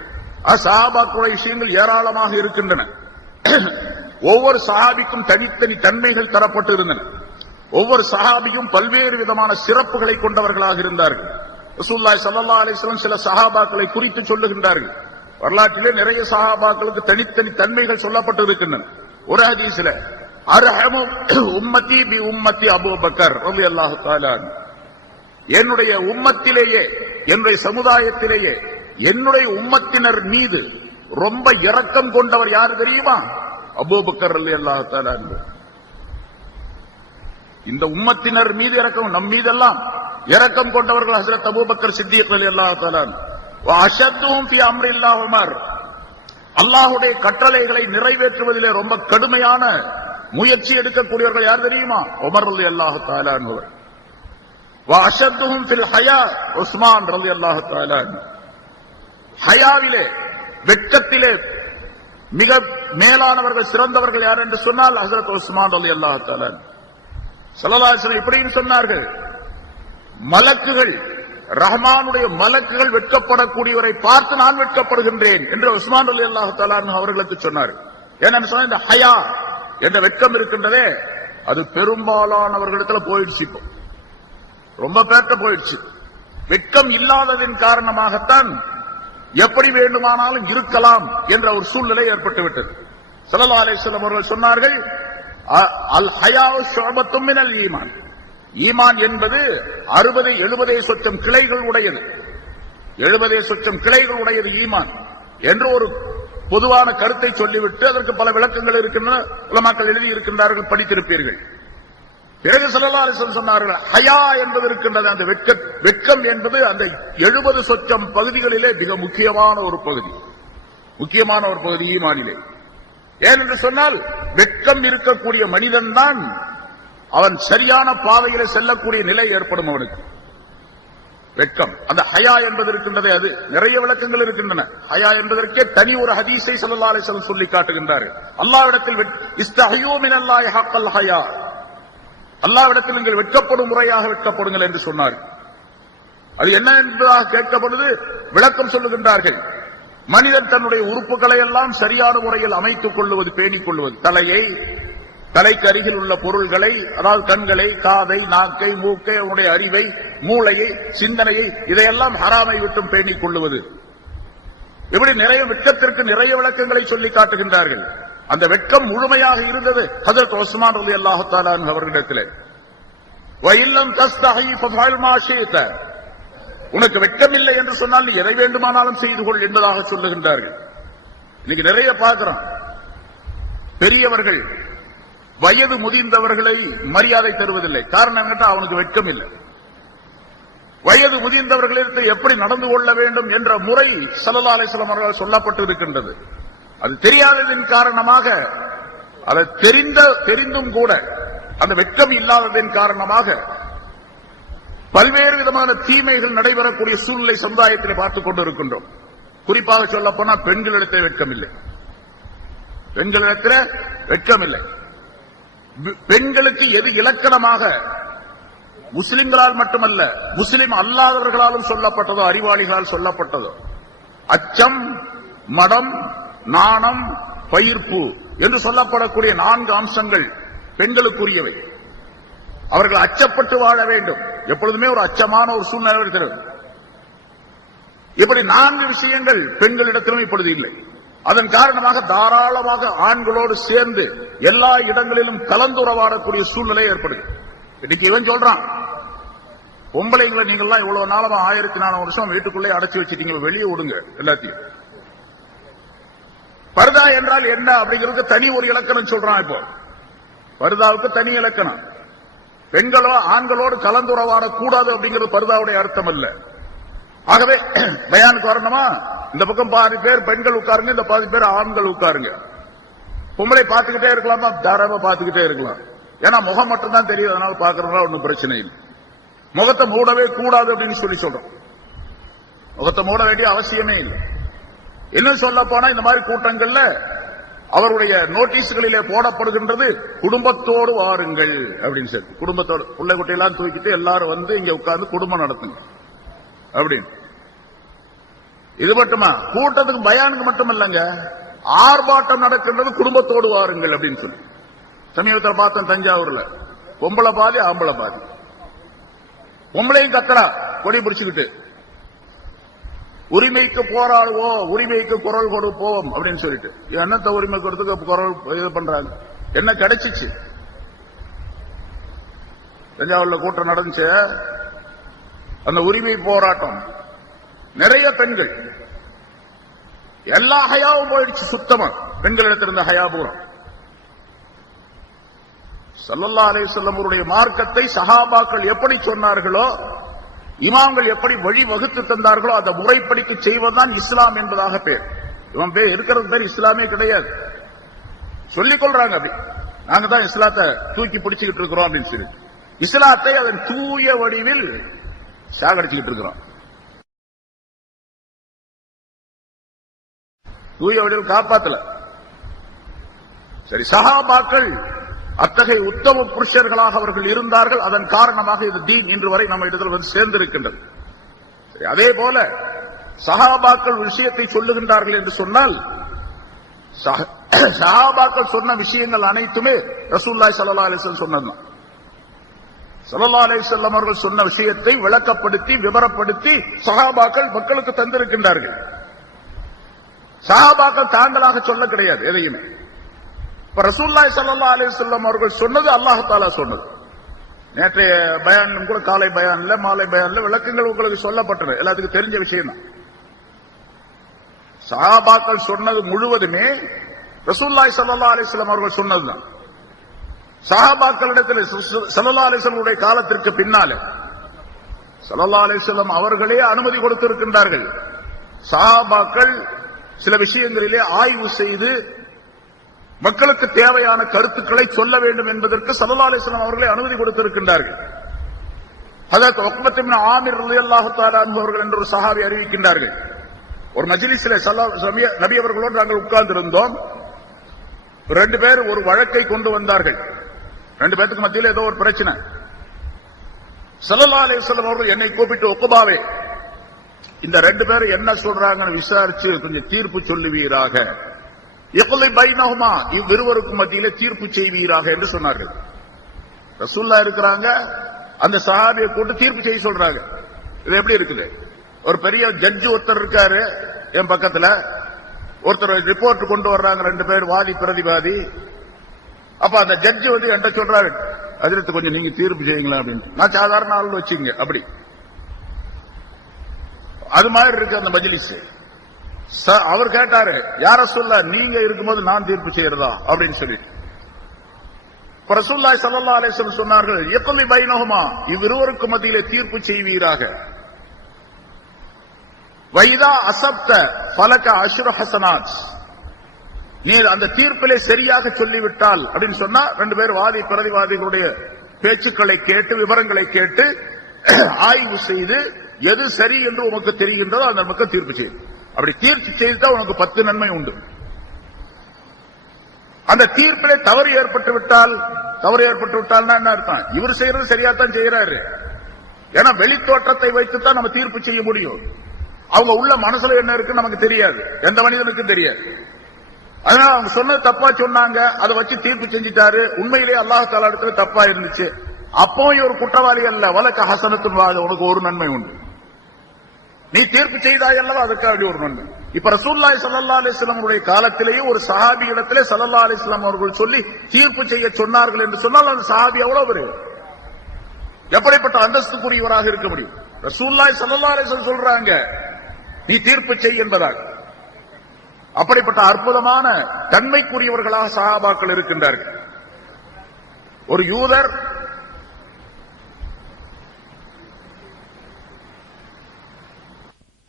சஹாபாக்களுடைய விஷயங்கள் ஏராளமாக இருக்கின்றன. ஒவ்வொரு சஹாபிக்கும் தனித்தனி தன்மைகள் தரப்பட்டு இருந்தன. ஒவ்வொரு சஹாபியும் பல்வேறு விதமான சிறப்புகளை கொண்டவர்களாக இருந்தார்கள். ரசூலுல்லாஹி ஸல்லல்லாஹு அலைஹி வஸல்லம் சில சஹாபாக்களை குறித்து சொல்லுகின்றார்கள். வரலாற்றிலே நிறைய சஹாபாக்களுக்கு தனித்தனி தன்மைகள் சொல்லப்பட்டு இருக்கின்றன. ஒரு ஹதீஸ்ல அர்ஹமு உம்மத்தி பி உம்மத்தி அபூபக்கர் ரலியல்லாஹு தஆலா, என்னுடைய உம்மத்திலேயே, என்னுடைய சமுதாயத்திலேயே, என்னுடைய உம்மத்தினர் மீது ரொம்ப இரக்கம் கொண்டவர் யாரு தெரியுமா? அபூபக்கர் ரலியல்லாஹு தஆலா. இந்த உம்மத்தினர் மீது இரக்கம், நம் மீதெல்லாம் இரக்கம் கொண்டவர்கள் ஹஜ்ரத் அபூபக்கர் சித்திக் ரலியல்லாஹு தஆலா. வஅஷத்துஹும் ஃபீ அம்ரில்லாஹ் உமர், அல்லாஹ்வுடைய கட்டளைகளை நிறைவேற்றுவதிலே ரொம்ப கடுமையான முயற்சி எடுக்கக்கூடியவர்கள் யார் தெரியுமா? உமர் ரலியல்லாஹு தஆலா அன்ஹு. வஅஷத்துஹும் ஃபில் ஹயா உஸ்மான் ரலியல்லாஹு தஆலா. ஹயாவிலே, வெட்கத்திலே மிக மேலானவர்கள், சிறந்தவர்கள் யார் என்று சொன்னால் ஹஜ்ரத் உஸ்மான் ரலியல்லாஹு தஆலா. ஸல்லல்லாஹு அலைஹி வஸல்லம் இப்படின்னு சொன்னார்கள், மலக்குகள், ரஹ்மானுடைய மலக்குகள் வெட்கப்படக்கூடியவரை பார்த்து நான் வெட்கப்படுகின்றேன் என்று உஸ்மான் ரலியல்லாஹு தஆலா அவர்களுக்கு சொன்னார். ஏன்னு சொன்னா இந்த ஹயா என்ற வெட்கம் இருக்கின்றதே, அது பெரும்பாலானவர்களிடத்தில் போயிடுச்சு. இப்போ ரொம்ப பேர்ட்ட போயிடுச்சு. வெட்கம் இல்லாததின் காரணமாகத்தான் எப்படி வேண்டுமானாலும் இருக்கலாம் என்ற ஒரு சூழ்நிலை ஏற்பட்டுவிட்டது. ஸல்லல்லாஹு அலைஹி வஸல்லம் அவர்கள் சொன்னார்கள், அல் ஹயாஉ ஷுஅபத்தும் மினல் ஈமான். ஈமான் என்பது 60-70 சொச்சம் கிளைகள் உடையது. 70 சொச்சம் கிளைகள் உடையது ஈமான் என்று ஒரு பொதுவான கருத்தை சொல்லிவிட்டு அதற்கு பல விளக்கங்கள் இருக்கின்றன. உலமாக்கள் எழுதி இருக்கின்றார்கள், படித்திருப்பீர்கள். பிறகு ஸல்லல்லாஹு அலைஹி வஸல்லம் சொன்னார்கள், ஹயா என்பது இருக்கின்றது, அந்த வெட்கம் என்பது அந்த 70 சொச்சம் பகுதிகளிலே மிக முக்கியமான ஒரு பகுதி, முக்கியமான ஒரு பகுதி ஈமானிலே. ஏனென்று சொன்னால் வெட்கம் இருக்கக்கூடிய மனிதன் தான் அவன் சரியான பாதையிலே செல்லக்கூடிய நிலை ஏற்படும் அவனுக்கு. வெட்கம், அந்த ஹயா என்பது இருக்கின்றதே, அது நிறைய விளக்கங்கள் இருக்கின்றன. ஹயா என்பதற்கே தனி ஒரு ஹதீஸை ஸல்லல்லாஹு அலைஹி வஸல்லம் சொல்லி காட்டுகின்றார். அல்லாஹ்விடத்தில் இஸ்தஹியூ மினல்லாஹி ஹக்கல் ஹயா, அல்லாஹ்விடத்தில் நீங்கள் வெட்கப்படும் முறையாக வெட்கப்படுங்கள் என்று சொன்னார். அது என்ன என்பதாக கேட்கப்படுது, விளக்கம் சொல்லுகின்றார்கள். மனிதன் தன்னுடைய உறுப்புகளை எல்லாம் சரியான முறையில் அமைத்துக் கொள்வது, பேணிக் கொள்வது, தலைக்கு அருகில் உள்ள பொருள்களை, அதாவது கண்களை, காதை, நாக்கை, மூக்கை, அவனுடைய அறிவை, மூளையை, சிந்தனையை, இதையெல்லாம் ஹராமை விட்டும் பேணிக் கொள்வது. இப்படி நிறைய வெட்கத்திற்கு நிறைய விளக்கங்களை சொல்லி காட்டுகின்றார்கள். அந்த வெட்கம் முழுமையாக இருந்தது ஹஜ்ரத் உஸ்மான் ரலியல்லாஹு தஆலா அன்ஹு அவர்களிடத்திலே. வஇல்லம் தஸ்தஹி ஃபஃஅல் மா ஷி'த, உனக்கு வெட்கம் இல்லை என்று சொன்னால் நீ எதை வேண்டுமானாலும் செய்து கொள் என்பதாக சொல்லுகின்றார்கள். இன்னைக்கு நிறைய பார்க்கிறோம், பெரியவர்கள் வயது முதிர்ந்தவர்களை மரியாதை தருவதில்லை. காரணம் கேட்டால் அவனுக்கு வெட்கம் இல்லை. வயது முதிர்ந்தவர்களிடத்து எப்படி நடந்து கொள்ள வேண்டும் என்ற முறை ஸல்லல்லாஹு அலைஹி வஸல்லம் அவர்களால் சொல்லப்பட்டு இருக்கின்றது. அது தெரியாததின் காரணமாக, அதை தெரிந்தும் கூட அந்த வெட்கம் இல்லாததின் காரணமாக பல்வேறு விதமான தீமைகள் நடைபெறக்கூடிய சூழ்நிலை சமுதாயத்தில் பார்த்துக் கொண்டிருக்கின்றோம். குறிப்பாக சொல்ல போனா பெண்களிடத்தில் வெட்கம் இல்லை. பெண்களிடத்தில் வெட்கம் இல்லை. பெண்களுக்கு எது இலக்கணமாக முஸ்லிம்களால் மட்டுமல்ல முஸ்லிம் அல்லாதவர்களாலும் சொல்லப்பட்டதோ, அறிவாளிகளால் சொல்லப்பட்டதோ, அச்சம், மடம், நாணம், பயிர்ப்பு என்று சொல்லப்படக்கூடிய 4 அம்சங்கள் பெண்களுக்குரியவை. அவர்கள் அச்சப்பட்டு வாழ வேண்டும். எப்பொழுதுமே ஒரு அச்சமான ஒரு சூழ்நிலை இருக்கிறது. இப்படி 4 விஷயங்கள் பெண்களிடத்திலும் இப்பொழுது இல்லை. அதன் காரணமாக தாராளமாக ஆண்களோடு சேர்ந்து எல்லா இடங்களிலும் கலந்துறவாடக்கூடிய சூழ்நிலை ஏற்படுது. இன்னைக்கு இவன் சொல்றான், பொம்பளைங்களை நீங்கள்லாம் இவ்வளவு நாளமா 1400 வருஷம் வீட்டுக்குள்ளே அடைச்சி வச்சிட்டீங்க, வெளியே விடுங்க எல்லாத்தையும். பர்தா என்றால் என்ன அப்படிங்கிறது தனி ஒரு இலக்கணம் சொல்றான். இப்போ பர்தாவுக்கு தனி இலக்கணம். பெண்களோ ஆண்களோடு கலந்துறவாட கூடாது அப்படிங்கிறது பர்தாவுடைய அர்த்தம் அல்ல. ஆகவே பயானுக்கு வரணுமா, இந்த பக்கம் 10 பேர் பெண்கள் உட்காருங்க, இந்த 10 பேர் ஆண்கள் உட்காருங்க. பொம்பளை பார்த்துக்கிட்டே இருக்கலாமா? தாராளமா பார்த்துக்கிட்டே இருக்கலாம். ஏன்னா முகம் மட்டும்தான் தெரியும், அதனால பாக்குறதுனால ஒன்னும் பிரச்சனை இல்லை. முகத்தை மூடவே கூடாது அப்படின்னு சொல்லி சொல்றோம். முகத்தை மூட வேண்டிய அவசியமே இல்லை. இன்னும் சொல்ல போனா இந்த மாதிரி கூட்டங்கள்ல அவருடைய நோட்டீஸ்களிலே போடப்படுகின்றது, குடும்பத்தோடு வாருங்கள் அப்படின்னு சொல்லி. குடும்பத்தோடு பிள்ளை குட்டையெல்லாம் தூக்கிட்டு எல்லாரும் வந்து இங்க உட்கார்ந்து குடும்பம் நடத்துங்க அப்படின்னு. இது மட்டுமா, கூட்டத்துக்கு பயானுக்கு மட்டும் இல்லங்க, ஆர்ப்பாட்டம் நடக்கின்றது குடும்பத்தோடு வாருங்கள் அப்படின்னு சொல்லி. சமீபத்தில் பார்த்தேன் தஞ்சாவூர்ல, பொம்பளை பாதி ஆம்பளை பாதி. பொம்பளையும் கத்தரா கொடி பிடிச்சுக்கிட்டு, உரிமைக்கு போராடுவோம், உரிமைக்கு குரல் கொடுப்போம் அப்படின்னு சொல்லிட்டு. என்னத்த உரிமை கொடுத்து குரல் இது பண்றாங்க? என்ன கிடைச்சிச்சு? தஞ்சாவூர்ல கூட்டம் நடந்துச்சு, அந்த உரிமை போராட்டம். நிறைய பெண்கள், எல்லா ஹயாவும் போயிடுச்சு சுத்தமா. பெண்களிடத்திருந்த ஹயா பூரம். ஸல்லல்லாஹு அலைஹி வஸல்லம் அவருடைய மார்க்கத்தை சஹாபாக்கள் எப்படி சொன்னார்களோ, இமாம்கள் எப்படி வழி வகுத்து தந்தார்களோ அந்த முறைப்படிக்கு செய்வதுதான் இஸ்லாம் என்பதாக பேர். இவன் பேர் இருக்கிறது பேர் இஸ்லாமே கிடையாது. சொல்லிக் கொள்றாங்க, அப்படி நாங்க தான் இஸ்லாத்தை தூக்கி பிடிச்சுக்கிட்டு இருக்கிறோம் அப்படின்னு சொல்லி. இஸ்லாத்தை அதன் தூய வடிவில் சாகடிச்சுக்கிட்டு இருக்கிறோம். தூய வடிவில் காப்பாத்தல. சரி, சஹாபாக்கள் அத்தகைய உத்தம புருஷர்களாக அவர்கள் இருந்தார்கள். அதன் காரணமாக இது தீன் இன்று வரை நம்ம இடத்தில் வந்து சேர்ந்திருக்கின்றது. அதே போல சஹாபாக்கள் விஷயத்தை சொல்லுகின்றார்கள் என்று சொன்னால், சஹாபாக்கள் சொன்ன விஷயங்கள் அனைத்துமே ரசூலுல்லாஹி ஸல்லல்லாஹு அலைஹி வஸல்லம் சொன்னதுதான். ஸல்லல்லாஹு அலைஹி வஸல்லம் அவர்கள் சொன்ன விஷயத்தை விளக்கப்படுத்தி விவரப்படுத்தி சஹாபாக்கள் மக்களுக்கு தந்திருக்கின்றார்கள். சஹாபாக்கள் தாங்களாக சொல்ல கிடையாது எதையுமே. இப்ப ரசூலுல்லாஹி ஸல்லல்லாஹு அலைஹி வஸல்லம் அவர்கள் சொன்னது அல்லாஹ் தஆலா சொன்னது. நேற்றைய பயான் கூட, காலை பயான்ல மாலை பயான்ல விளக்கங்கள் உங்களுக்கு சொல்லப்பட்டது, எல்லாத்துக்கும் தெரிஞ்ச விஷயம் தான். சஹாபாக்கள் சொன்னது முழுவதுமே ரசூலுல்லாஹி ஸல்லல்லாஹு அலைஹி வஸல்லம் அவர்கள் சொன்னதுதான். சஹாபாக்களிடத்தில் ஸல்லல்லாஹு அலைஹி வஸல்லம் காலத்திற்கு பின்னாலே ஸல்லல்லாஹு அலைஹி வஸல்லம் அவர்களே அனுமதி கொடுத்திருக்கின்றார்கள். சஹாபாக்கள் சில விஷயங்களிலே ஆய்வு செய்து மக்களுக்கு தேவையான கருத்துக்களை சொல்ல வேண்டும் என்பதற்கு ஸல்லல்லாஹு அலைஹி வஸல்லம் அவர்களே அனுமதி கொடுத்திருக்கின்றார்கள். ஹஜ்ரத் உக்பத் இப்னு ஆமிர் ரலியல்லாஹு தஆலா அன்ஹு அவர்கள் என்ற ஒரு சஹாபி அறிவிக்கின்றார்கள், ஒரு மஜ்லிஸிலே நபி அவர்களோடு நாங்கள் உட்கார்ந்து இருந்தோம். 2 பேர் ஒரு வழக்கை கொண்டு வந்தார்கள். 2 பேருக்கு மத்தியில் ஏதோ ஒரு பிரச்சனை. ஸல்லல்லாஹு அலைஹி வஸல்லம் அவர்கள் என்னை கூப்பிட்டு, உக்பாவே, இந்த 2 பேர் என்ன சொல்றாங்கன்னு விசாரிச்சு கொஞ்சம் தீர்ப்பு சொல்லுவீராக, இக்லி பைனஹுமா, இவ்விருவருக்கும் மத்தியிலே தீர்ப்பு செய்வீராக என்று சொன்னார்கள். ரசூலுல்லாஹ் இருக்கிறாங்க, அந்த சஹாபியை கூட்டு தீர்ப்பு செய்ய சொல்றாங்க. இது எப்படி இருக்குது? ஒரு பெரிய ஜட்ஜ் ஒருத்தர் இருக்காரு, என் பக்கத்துல ஒருத்தர் ரிப்போர்ட் கொண்டு வர்றாங்க, 2 பேர் வாதி பிரதிவாதி. அப்ப அந்த ஜட்ஜி வந்து என்கிட்ட சொல்றாரு, அதிரத்து கொஞ்சம் நீங்க தீர்ப்பு செய்யுங்களா அப்படின்னு. நான் சாதாரண ஆள் வச்சுங்க, அப்படி அது மாதிரி இருக்கு அந்த மஜ்லிஸ். அவர் கேட்டாரு, யார சொல்ல நீங்க இருக்கும்போது நான் தீர்ப்பு செய்யறதா அப்படின்னு சொல்லி. ரசூலுல்லாஹி ஸல்லல்லாஹு அலைஹி வஸல்லம் சொன்னார்கள், யக்லி பைனஹுமா, இவ்விருவருக்கும் மத்தியிலே தீர்ப்பு செய்வீராக. வைதா அஸப்த ஃபலக அஷ்ரு ஹஸனாத், நீ அந்த தீர்ப்பிலே சரியாக சொல்லிவிட்டால் அப்படின்னு சொன்னா, 2 பேர் வாதி பிரதிவாதிகளுடைய பேச்சுக்களை கேட்டு விவரங்களை கேட்டு ஆய்வு செய்து எது சரி என்று உனக்கு தெரிகின்றதோ அந்த பக்கம் தீர்ப்பு செய்யும். அப்படி தீர்ப்பு செய்தா உனக்கு 10 நன்மை உண்டு. அந்த தீர்ப்பிலே தவறு ஏற்பட்டு விட்டால் என்ன அர்த்தம்? இவர் செய்யறது சரியாத்தான் செய்யறாரு. ஏன்னா வெளி தோற்றத்தை வைத்துத்தான் நம்ம தீர்ப்பு செய்ய முடியும். அவங்க உள்ள மனசுல என்ன இருக்குன்னு நமக்கு தெரியாது, எந்த மனிதனுக்கும் தெரியாது. அதனால அவங்க சொன்னது தப்பா சொன்னாங்க, அதை வச்சு தீர்ப்பு செஞ்சிட்டாரு. உண்மையிலேயே அல்லாஹ் தஆலா இடத்துல தப்பா இருந்துச்சு. அப்போ ஒரு குற்றவாளி அல்ல. வலக ஹஸனத்துன் வாஹித, உனக்கு ஒரு நன்மை உண்டு. நீ தீர்ப்பு செய்தாய் அல்லவா, அதுக்காக ஒரு நன்மை. இப்ப ரசூலுல்லாஹி ஸல்லல்லாஹு அலைஹி வஸல்லம் உடைய காலத்திலேயே ஒரு சஹாபி இடத்திலே ஸல்லல்லாஹு அலைஹி வஸல்லம் அவர்கள் சொல்லி தீர்ப்பு செய்ய சொன்னார்கள் என்று சொன்னால் அந்த சஹாபி எவ்வளவு பெரிய, எப்படிப்பட்ட அந்தஸ்துக்குரியவராக இருக்க முடியும்? ரசூலுல்லாஹி ஸல்லல்லாஹு அலைஹி வஸல்லம் சொல்றாங்க நீ தீர்ப்பு செய் என்பதாக. அப்படிப்பட்ட அற்புதமான தன்மைக்குரியவர்களாக சஹாபாக்கள் இருக்கின்றார்கள். ஒரு யூதர்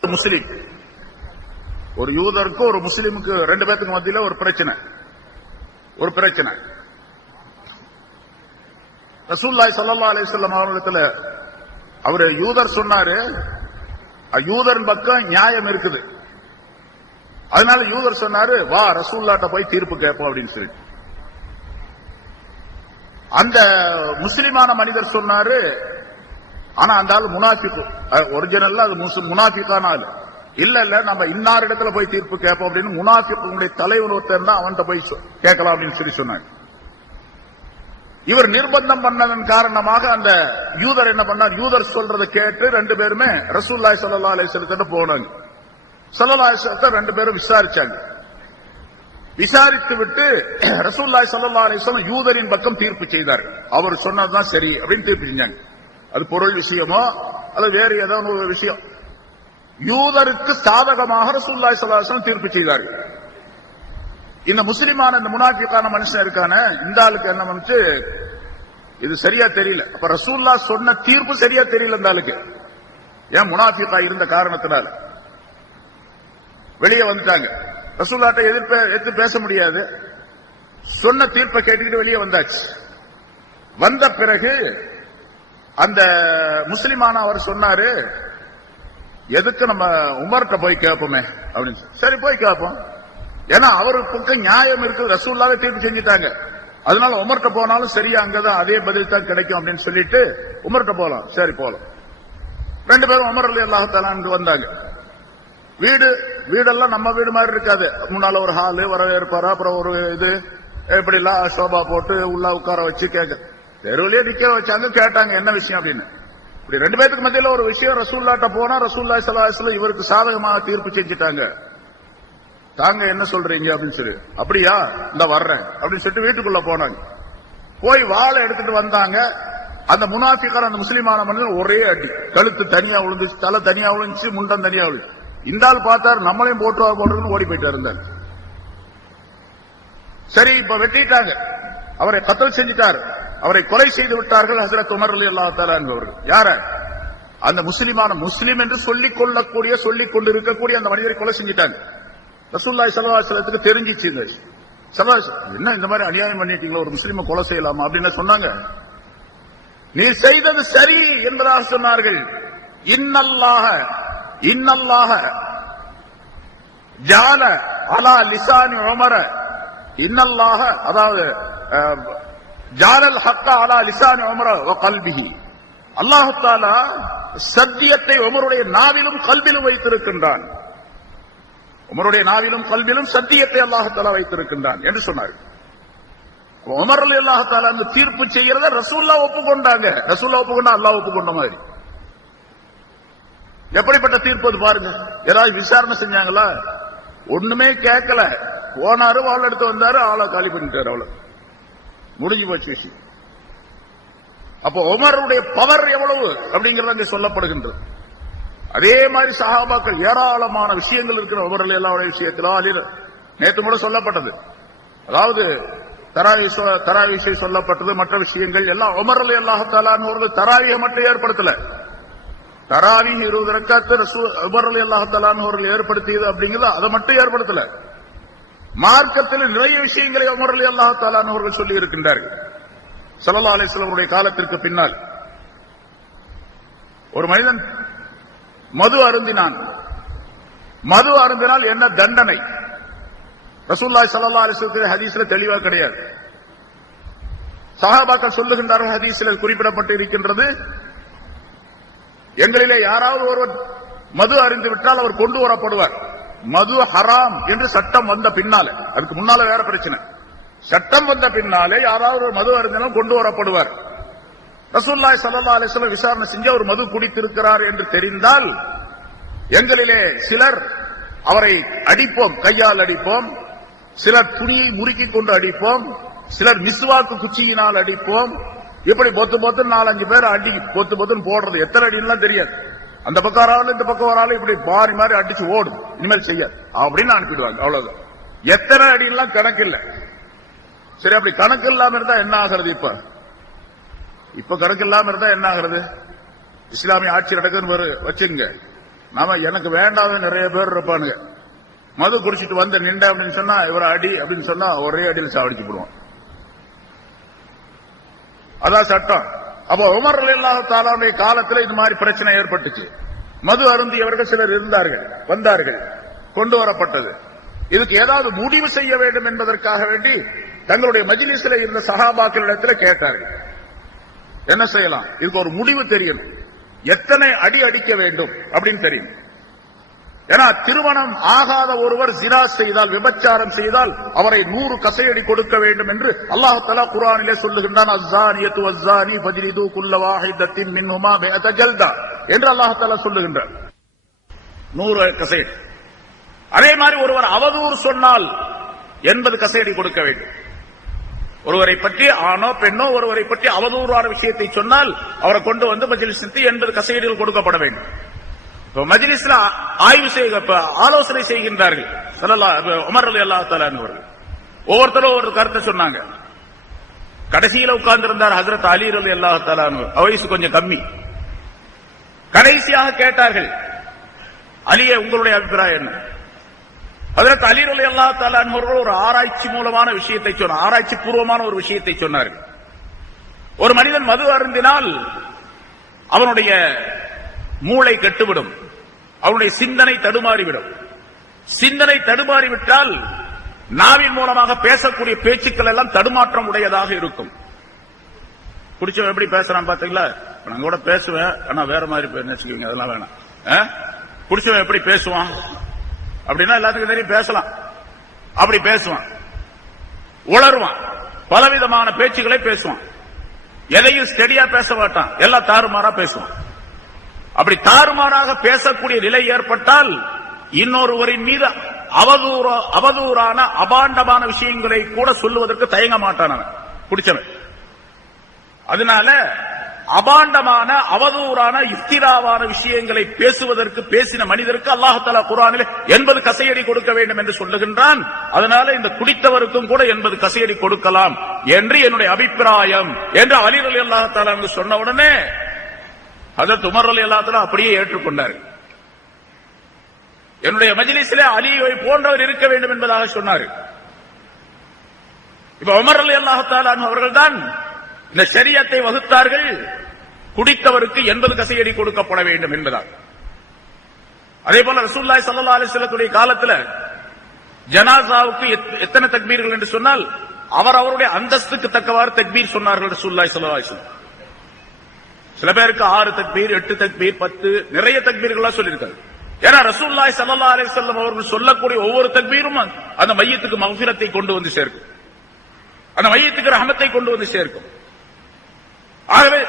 முஸ்லிம், ஒரு யூதருக்கு ஒரு முஸ்லிமுக்கு 2 பேருக்கு மத்தியில ஒரு பிரச்சனை. ரசூலுல்லாஹி ஸல்லல்லாஹு அலைஹி வஸல்லம் அவர்களிடத்துல அவர் யூதர் சொன்னாரு, யூதரின் பக்கம் நியாயம் இருக்குது. அதனால யூதர் சொன்னாரு, வா ரசூலுல்லாஹ்ட்ட போய் தீர்ப்பு கேட்போம் அப்படின்னு சொல்லி. அந்த முஸ்லிமான மனிதர் சொன்னாரு, ஆனா அந்த ஆள் முனாஃபிக், ஒரிஜினல்ல அது முனாஃபிக்கான ஆள். இல்ல நம்ம இன்னார் இடத்துல போய் தீர்ப்பு கேட்போம் அப்படின்னு முனாஃபிக்குடைய தலைவர் ஒருத்தர் தான், அவன்கிட்ட போய் கேட்கலாம் அப்படின்னு சொல்லி சொன்னாங்க. இவர் நிர்பந்தம் பண்ணதன் காரணமாக அந்த யூதர் என்ன பண்ணார், யூதர் சொல்றதை கேட்டு 2 பேருமே ரசூலுல்லாஹி ஸல்லல்லாஹு அலைஹி வஸல்லம் போனாங்க. ஸல்லல்லாஹு அலைஹி வஸல்லம் 2 பேரும் விசாரிச்சாங்க. விசாரித்து விட்டு ரசூலுல்லாஹி ஸல்லல்லாஹு அலைஹி வஸல்லம் யூதரின் பக்கம் தீர்ப்பு செய்தார்கள். அவர் சொன்னதுதான் சரி அப்படின்னு தீர்ப்பு செஞ்சாங்க. அது பொருள் விஷயமோ அல்லது வேறு ஏதோ ஒரு விஷயம், யூதருக்கு சாதகமாக ரசூலுல்லாஹி ஸல்லல்லாஹு அலைஹி வஸல்லம் தீர்ப்பு செய்தார்கள். இந்த முஸ்லிமான இந்த முனாஃபிக்கான மனுஷன் இருக்கான, இந்த ஆளுக்கு என்ன வந்துச்சு, இது சரியா தெரியல. அப்ப ரசூலுல்லாஹ் சொன்ன தீர்ப்பு சரியா தெரியல இந்த ஆளுக்கு. ஏன், முனாஃபிக்கா இருந்த காரணத்தினால வெளியே வந்துட்டாங்க. ரசூலுல்லாஹ்ட்ட எதிர்த்து பேச முடியாது. சொன்ன தீர்ப்பை கேட்டுக்கிட்டு வெளியே வந்தாச்சு. வந்த பிறகு அந்த முஸ்லிமான அவர் சொன்னாரு, எதுக்கு நம்ம உமர்கிட்ட போய் கேட்போமே அப்படின்னு. சரி போய் கேட்போம், ஏன்னா அவருக்கு நியாயம் இருக்கு, ரசூலுல்லாஹ்வே தீர்ப்பு செஞ்சுட்டாங்க. அதனால உமர்கிட்ட போனாலும் சரியா அங்கதான் அதே பதில் தான் கிடைக்கும் அப்படின்னு சொல்லிட்டு உமர்கிட்ட போலாம். சரி போலாம். 2 பேரும் உமர் ரலியல்லாஹு தஆலா அன்ஹு வந்தாங்க. வீடெல்லாம் நம்ம வீடு மாதிரி இருக்காது. முன்னால ஒரு ஹாலு, வரவேற்பாரு, அப்புறம் ஒரு இது இப்படி எல்லாம் சோபா போட்டு உள்ள உட்கார வச்சு கேட்க, தெருவிலேயே நிக்க வச்சாங்க. கேட்டாங்க என்ன விஷயம் அப்படின்னு. இப்படி 2 பேருக்கு மத்தியில ஒரு விஷயம். ரசூலுல்லாஹ்ட்ட போனா ரசூலுல்லாஹி ஸல்லல்லாஹு அலைஹி வஸல்லம் இவருக்கு சாதகமாக தீர்ப்பு செஞ்சுட்டாங்க. தாங்க என்ன சொல்றீங்க அப்படின்னு சொல்லி. அப்படியா, இந்த வர்றேன் அப்படின்னு சொல்லிட்டு வீட்டுக்குள்ள போனாங்க. போய் வாளை எடுத்துட்டு வந்தாங்க. அந்த முனாஃபிக்கான அந்த முஸ்லிமான மனிதன் ஒரே அடி, கழுத்து தனியா விழுந்துச்சு, தலை தனியா விழுந்துச்சு, முண்டம் தனியா விழுந்து. இந்த ஆள் பார்த்தாரு, நம்மளையும் போட்டுன்னு ஓடி போயிட்டு இருந்தாங்க. சரி, இப்ப வெட்டிட்டாங்க, அவரை கத்தல் செஞ்சுட்டாரு, அவரை கொலை செய்து விட்டார்கள் ஹஜ்ரத் உமர் ரலியல்லாஹு தஆலா அவர்கள். யார, அந்த முஸ்லிம் என்று சொல்லிக் கொண்டிருக்கக்கூடிய அந்த மனிதரை கொலை செஞ்சுட்டாங்க. ரசூலுல்லாஹி ஸல்லல்லாஹு அலைஹி வஸல்லத்துக்கு தெரிஞ்சிச்சு, என்ன இந்த மாதிரி அநியாயம் பண்ணிட்டீங்களா, ஒரு முஸ்லிமை கொலை செய்யலாமா அப்படின்னு சொன்னாங்க. நீ செய்தது சரி என்பதாக சொன்னார்கள். இன்னல்லாஹ ஜால அலா லிசானி உமர, இன்னல்லாஹ அதாவது ஜாலல் ஹக்க அலா லிசானி உமர வ கல்பிஹி, அல்லாஹ் தஆலா சத்தியத்தை உமருடைய நாவிலும் கல்விலும் வைத்திருக்கின்றான். உமருடைய நாவிலும் கல்விலும் சத்தியத்தை அல்லாஹ் தஆலா வைத்திருக்கின்றான் என்று சொன்னார். உமர் ரலியல்லாஹு தஆலா அந்த தீர்ப்பு செய்யறத ரசூலுல்லாஹ் ஒப்புக்கொண்டாங்க. ரசூலுல்லாஹ் ஒப்புக்கொண்டா அல்லாஹ் ஒப்புக்கொண்ட மாதிரி. எப்படிப்பட்ட தீர்ப்பு அது பாருங்க. ஏதாவது விசாரணை செஞ்சாங்களா? ஒண்ணுமே கேட்கல. போனாரு, வாள் எடுத்து வந்தாரு, ஆளை காலி பண்ணிட்டாரு. அவ்வளவு முடிஞ்சு போச்சு விஷயம். அப்போ உமருடைய பவர் எவ்வளவு அப்படிங்கறது அங்கே சொல்லப்படுகின்றது. அதே மாதிரி சஹாபாக்கள் ஏராளமான விஷயங்கள் இருக்கிற உமர் ரலியல்லாஹு விஷயத்தில் நேற்று கூட சொல்லப்பட்டது. அதாவது தராவீஹை சொல்லப்பட்டது, மற்ற விஷயங்கள் எல்லாம் உமர் ரலியல்லாஹு தஆலா அன்ஹு தராவீஹை மட்டும் ஏற்படுத்தல. தராவீஹ் 20 ரக்காத் உமர் ரலியல்லாஹு தஆலா அன்ஹு ஏற்படுத்தியது அப்படிங்கிறது அதை மட்டும் ஏற்படுத்தல. மார்க்கத்தில் நிறைய விஷயங்களை உமர் ரலியல்லாஹு தஆலா அன்ஹு சொல்லி இருக்கின்றார்கள். ஸல்லல்லாஹு அலைஹி வஸல்லம் உடைய காலத்திற்கு பின்னால் ஒரு மனிதன் மது அருந்தினான். மது அருந்தினால் என்ன தண்டனை? ரசூலுல்லாஹி ஸல்லல்லாஹு அலைஹி வஸல்லம் ஹதீஸ்ல தெளிவா கிடையாது. சஹாபாக்கள் சொல்லுகின்றார்கள், ஹதீஸ்ல குறிப்பிடப்பட்டு இருக்கின்றது, எங்களிலே யாராவது ஒருவர் மது அருந்தி விட்டால் அவர் கொண்டு வரப்படுவார். மது ஹராம் என்று சட்டம் வந்த பின்னால, அதுக்கு முன்னால வேற பிரச்சனை. சட்டம் வந்த பின்னாலே யாராவது ஒரு மது அருந்தினால் கொண்டு வரப்படுவார். ரசூலுல்லாஹி ஸல்லல்லாஹு அலைஹி வஸல்லம் விசாரணை செஞ்சு அவர் மது குடித்திருக்கிறார் என்று தெரிந்தால் எங்களிலே சிலர் அவரை அடிப்போம், கையால் அடிப்போம், சிலர் துணியை முறுக்கிக் கொண்டு அடிப்போம், சிலர் மிஸ்வாக்கு குச்சியினால் அடிப்போம். இப்படி பொத்து பொத்து 4-5 பேர் அடி பொத்து பொத்துன்னு போடுறது. எத்தனை அடிலாம் தெரியாது. அந்த பக்கம் வராலும் இந்த பக்கம் வராலும் இப்படி மாறி மாறி அடிச்சு ஓடும், இனிமேல் செய்யாது அப்படின்னு அனுப்பிடுவாங்க. அவ்வளவுதான். எத்தனை அடிலாம் கணக்கு இல்லை. சரி, அப்படி கணக்கு இல்லாம இருந்தா என்ன ஆகிறது? இப்ப கணக்கு இல்லாம இருந்தா என்ன ஆகிறது? இஸ்லாமிய ஆட்சி நடக்குன்னு வச்சுங்க. நாம எனக்கு வேண்டாத நிறைய பேர் இருப்பானுங்க. மது குடிச்சிட்டு வந்து நின்ற அப்படின்னு சொன்னா இவரை அடி அப்படின்னு சொன்னா ஒரே அடியில் சாவடிச்சு போடுவோம். அதான் சட்டம். அப்போ உமர் ரலியல்லாஹு தஆலாவுடைய காலத்தில் இது மாதிரி பிரச்சனை ஏற்பட்டுச்சு. மது அருந்தியவர்கள் சிலர் இருந்தார்கள், வந்தார்கள், கொண்டு வரப்பட்டது. இதுக்கு ஏதாவது முடிவு செய்ய வேண்டும் என்பதற்காக வேண்டி தங்களுடைய மஜ்லிஸில் இருந்த சஹாபாக்களிடத்தில் கேட்டார்கள், என்ன செய்யலாம், இதுக்கு ஒரு முடிவு தெரியணும், எத்தனை அடி அடிக்க வேண்டும் அப்படின்னு தெரியும். ஏன்னா திருமணம் ஆகாத ஒருவர் ஜினா செய்தால், விபச்சாரம் செய்தால் அவரை 100 கசையடி கொடுக்க வேண்டும் என்று அல்லாஹ் தஆலா குர்ஆனிலே சொல்லுகின்றான். அஸ்ஸானியத்து வஸ்ஸானி ஃபஜ்லிது குல்ல வாஹிதத்தின் மின்ஹுமா மிஅத ஜல்தா என்று அல்லாஹ் தஆலா சொல்லுகின்றார். 100 கசையடி. அதே மாதிரி ஒருவர் அவதூறு சொன்னால் 80 கசையடி கொடுக்க வேண்டும். ஒருவரை பற்றி ஆணோ பெண்ணோ ஒருவரை பற்றி அவதூறான விஷயத்தை சொன்னால் அவரை கொண்டு வந்து மஜ்லிஸில் 80 கசையடிகள் கொடுக்கப்பட வேண்டும். மஜ்லிஸ்ல ஆய்வு செய்ய ஆலோசனை செய்கின்றார்கள் உமர் ரலியல்லாஹு தஆலா அவர்கள். ஒவ்வொருத்தரும் ஒரு கருத்தை சொன்னாங்க. கடைசியில உட்கார்ந்து இருந்தார் ஹஜ்ரத் அலி ரலியல்லாஹு தஆலா. வயசு கொஞ்சம் கம்மி. கடைசியாக கேட்டார்கள், அலியே உங்களுடைய அபிப்பிராயம் என்ன? ஹஜ்ரத் அலி ரலியல்லாஹு தஆலா அவர்கள் ஒரு ஆராய்ச்சி மூலமான விஷயத்தை சொன்னார், ஆராய்ச்சி பூர்வமான ஒரு விஷயத்தை சொன்னார்கள். ஒரு மனிதன் மது அருந்தினால் அவனுடைய மூளை கெட்டுவிடும், அவனுடைய சிந்தனை தடுமாறிவிடும். சிந்தனை தடுமாறிவிட்டால் நாவின் மூலமாக பேசக்கூடிய பேச்சுக்கள் எல்லாம் தடுமாற்றம் உடையதாக இருக்கும். குடிச்சவன் எப்படி பேசுறான் பாத்தீங்களா? நான் கூட பேசுவேன், ஆனா வேற மாதிரி நினைச்சுக்குவீங்க, அதெல்லாம் வேணாம். குடிச்சவன் எப்படி பேசுவான் அப்படின்னா எல்லாத்துக்கும் தெரியும், பேசலாம். அப்படி பேசுவான், உளருவான், பலவிதமான பேச்சுக்களை பேசுவான். எதையும் ஸ்டெடியா பேச மாட்டான், எல்லாம் தாறுமாறா பேசுவான். அப்படி தாறுமாறாக பேசக்கூடிய நிலை ஏற்பட்டால் இன்னொருவரின் மீது அவதூறான அபாண்டமான விஷயங்களை கூட சொல்லுவதற்கு தயங்க மாட்டான் குடிச்சவன். அதனால அபாண்டமான அவதூறான இஃப்திராவான விஷயங்களை பேசுவதற்கு பேசின மனிதருக்கு அல்லாஹ் தஆலா குர்ஆனிலே 80 கசையடி கொடுக்க வேண்டும் என்று சொல்லுகின்றான். அதனால இந்த குடித்தவருக்கும் கூட 80 கசையடி கொடுக்கலாம் என்று என்னுடைய அபிப்பிராயம் என்று அலி ரலியல்லாஹு தஆலா சொன்ன உடனே ஹஜ்ரத் உமர் ரலியல்லாஹு தஆலா அப்படியே ஏற்றுக்கொண்டார். என்னுடைய மஜ்லிஸிலே அலியை போன்றவர் இருக்க வேண்டும் என்பதாக சொன்னார். இப்ப உமர் ரலியல்லாஹு தஆலா அவர்கள் தான் இந்த ஷரியத்தை வகுத்தார்கள். குடித்தவருக்கு 80 கசையடி கொடுக்கப்பட வேண்டும் என்பதால். அதே போல ரசூலுல்லாஹி ஸல்லல்லாஹு அலைஹி வஸல்லத்துடைய காலத்துல ஜனாசாவுக்கு எத்தனை தக்பீர்கள் என்று சொன்னால் அவருடைய அந்தஸ்துக்கு தக்கவாறு தக்பீர் சொன்னார்கள் ரசூலுல்லாஹி ஸல்லல்லாஹு அலைஹி வஸல்லம். சில பேருக்கு 6 தக்பீர், 8 தக்பீர், 10 நிறைய தக்பீர்கள்லாம் சொல்லியிருக்காரு. ஏன்னா ரசூலுல்லாஹி ஸல்லல்லாஹு அலைஹி வஸல்லம் அவர்கள் சொல்லக்கூடிய ஒவ்வொரு தக்பீரும் அந்த மையத்துக்கு மக்ஃபிரத்தை கொண்டு வந்து சேர்க்கும், அந்த மையத்துக்கு ரஹமத்தை கொண்டு வந்து சேர்க்கும். ஆகவே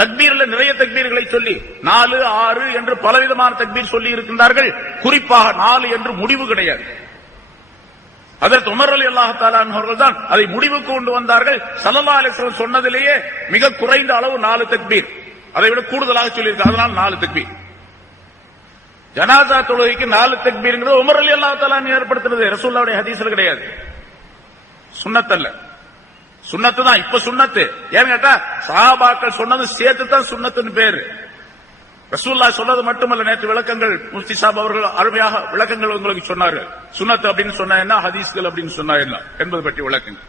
தக்பீர்ல நிறைய தக்பீர்களை சொல்லி 4, 6 என்று பலவிதமான தக்பீர் சொல்லி இருக்கின்றார்கள். குறிப்பாக 4 என்று முடிவு கிடையாது. அதற்கு உமர் ரலியல்லாஹு தஆலா அவர்கள் தான் அதை முடிவுக்கு கொண்டு வந்தார்கள். ஸல்லல்லாஹு அலைஹி வஸல்லம் சொன்னதிலேயே மிக குறைந்த அளவு 4 தக்பீர், அதை விட கூடுதலாக சொல்லியிருக்காங்க. அதனால் 4 தக்பீர். ஜனாசா தொழுகைக்கு 4 தக்பீர்ங்கிறது உமர் ரலியல்லாஹு தஆலா ஏற்படுத்தினது, ரசூலுல்லாஹ்வுடைய ஹதீஸ்ல கிடையாது. சுன்னத் அல்ல, சுன்னத்து தான். இப்ப சுன்னத்து ஏன்னு கேட்டா சஹாபாக்கள் சொன்னது சேர்த்து தான் சுன்னத்துன்னு பேரு. ரசூலுல்லாஹ் சொன்னது மட்டுமல்ல, நேற்று விளக்கங்கள் முஃப்தி சாப் அவர்கள் அருமையாக விளக்கங்கள் உங்களுக்கு சொன்னார்கள். சுன்னத்து அப்படின்னு சொன்னா என்ன, ஹதீஸ்கள் அப்படின்னு சொன்னா என்ன என்பது பற்றி விளக்கங்கள்.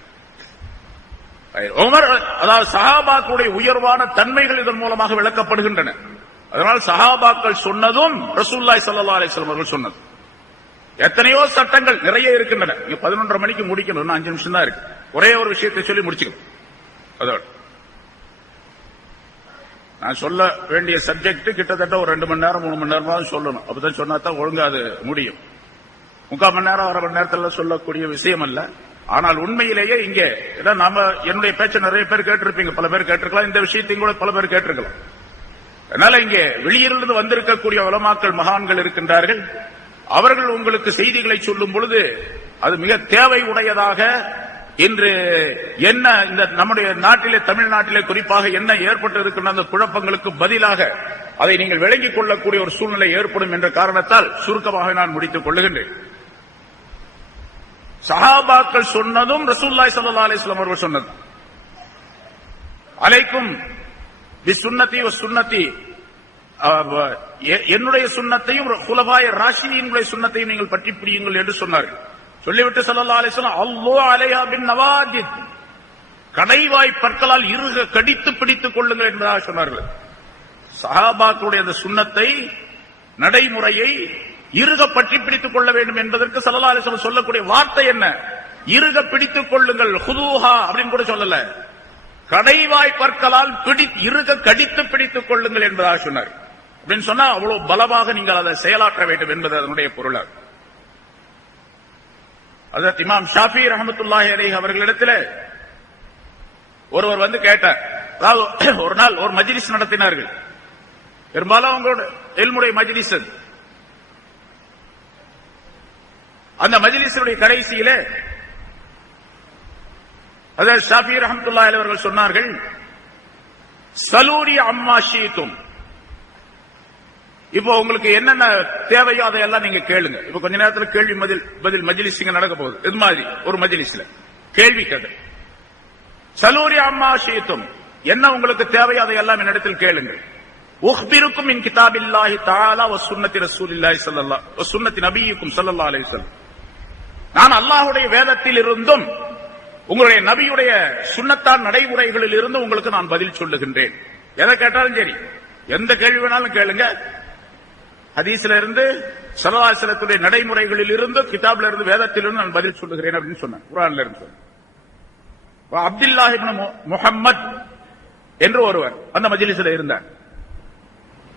உமர், அதாவது சஹாபாக்களுடைய உயர்வான தன்மைகள் இதன் மூலமாக விளக்கப்படுகின்றன. அதனால் சஹாபாக்கள் சொன்னதும் ரசூலுல்லாஹி ஸல்லல்லாஹு அலைஹி வஸல்லம் அவர்கள் சொன்னது. எத்தனையோ சட்டங்கள் நிறைய இருக்கின்றன. 11:30 மணிக்கு முடிக்கணும், 5 நிமிஷம் தான் இருக்கு. ஒரே ஒரு விஷயத்தை சொல்லி முடிச்சுக்கணும். அதோட நான் சொல்ல வேண்டிய சப்ஜெக்ட் கிட்டத்தட்ட ஒரு 2 மணி நேரம் 3 மணி நேரமாவது சொல்லணும். அப்பதான் சொன்னா தான் ஒழுங்கா அது முடியும். 3/4 மணி நேரம் 1/2 மணி நேரத்துல சொல்லக்கூடிய விஷயம் அல்ல. ஆனால் உண்மையிலேயே இங்கே நாம என்னுடைய பேச்சை நிறைய பேர் கேட்டிருப்பீங்க, பல பேர் கேட்டிருக்கலாம், இந்த விஷயத்தையும் கூட பல பேர் கேட்டிருக்கலாம். அதனால இங்கே வெளியிலிருந்து வந்திருக்கக்கூடிய உலமாக்கள் மகான்கள் இருக்கின்றார்கள். அவர்கள் உங்களுக்கு செய்திகளை சொல்லும் பொழுது அது மிக தேவை உடையதாக இன்று என்ன இந்த நம்முடைய நாட்டிலே, தமிழ்நாட்டிலே குறிப்பாக என்ன ஏற்பட்டு இருக்கின்ற அந்த குழப்பங்களுக்கு பதிலாக அதை நீங்கள் விளங்கிக் கொள்ளக்கூடிய ஒரு சூழ்நிலை ஏற்படும் என்ற காரணத்தால் சுருக்கமாக நான் முடித்துக் கொள்ளுகின்றேன். சஹாபாக்கள் சொன்னதும் ரசூலுல்லாஹி ஸல்லல்லாஹு அலைஹி வஸல்லம் அவர்கள் சொன்னது, அலைக்கும் பிசுன்னதி வ சுன்னதி, என்னுடைய சுன்னத்தையும் குலஃபாய ராஷிதீன்களுடைய சுன்னத்தையும் நீங்கள் பற்றி பிடியுங்கள் என்று சொன்னார்கள். சொல்லிவிட்டு ஸல்லல்லாஹு அலைஹி வஸல்லம் அல்லாஹ் அலைஹா பின் நவாஜித், கடைவாய் பற்களால் இறுக கடித்து பிடித்துக் கொள்ளுங்கள் என்பதாக சொன்னார்கள். சஹாபாக்களுடைய அந்த சுன்னத்தை, நடைமுறையை இறுக பற்றி பிடித்துக் கொள்ள வேண்டும் என்பதற்கு ஸல்லல்லாஹு அலைஹி வஸல்லம் சொல்லக்கூடிய வார்த்தை என்ன? இறுக பிடித்துக் கொள்ளுங்கள், ஹுதூஹா அப்படின்னு கூட சொல்லல, கடைவாய் பற்களால் இறுக கடித்து பிடித்துக் கொள்ளுங்கள் என்பதாக சொன்னார். அப்படின்னு சொன்னா அவ்வளவு பலமாக நீங்கள் அதை செயலாற்ற வேண்டும் என்பது அதனுடைய பொருளாகும். அதற்கு இமாம் ஷாஃபி ரஹ்மத்துல்லாஹி அலைஹி அவர்களிடத்தில் ஒருவர் வந்து கேட்டார். அதாவது ஒரு நாள் ஒரு மஜ்லிஸ் நடத்தினார்கள். பெரும்பாலும் அவங்களோட இல்முடைய மஜ்லிஸ். அந்த மஜ்லிஸுடைய கடைசியிலே அதாவது ஷாஃபி ரஹ்மத்துல்லாஹி அலைஹி அவர்கள் சொன்னார்கள், சலூரி அம்மா ஷீதும், இப்போ உங்களுக்கு என்னென்ன தேவையோ அதையெல்லாம் நீங்க கேளுங்க. இப்ப கொஞ்ச நேரத்தில் கேள்வி பதில் மஜ்லிஸ் இங்க நடக்க போகுது. இது மாதிரி ஒரு மஜ்லிஸ்ல கேள்வி கதை. சலூரி அம்மா ஷீதும், என்ன உங்களுக்கு தேவையோ அதையெல்லாம் என்னிடத்தில் கேளுங்கள். உஹ்பிருக்கும் மின் கிதாபில்லாஹி தஆலா வ சுன்னத்தி ரசூலில்லாஹி ஸல்லல்லாஹு வ சுன்னத்தி நபியிக்கும் ஸல்லல்லாஹு அலைஹி வஸல்லம், நான் அல்லாஹ்வுடைய வேதத்தில் இருந்தும் உங்களுடைய நபியுடைய சுன்னத்தான் நடைமுறைகளில் இருந்து உங்களுக்கு நான் பதில் சொல்லுகின்றேன். எதை கேட்டாலும் சரி, எந்த கேள்வி வேணாலும் கேளுங்க. ஹதீஸ்ல இருந்து, ஸல்லல்லாஹு அலைஹி வஸல்லத்துடைய நடைமுறைகளில் இருந்து, கிதாப்ல இருந்து, வேதத்திலிருந்து நான் பதில் சொல்லுகிறேன் அப்படின்னு சொன்னேன். குர்ஆன்ல இருந்து. அப்துல்லாஹ் இப்னு முஹம்மத் என்று ஒருவர் அந்த மஜ்லிஸ்ல இருந்தார்.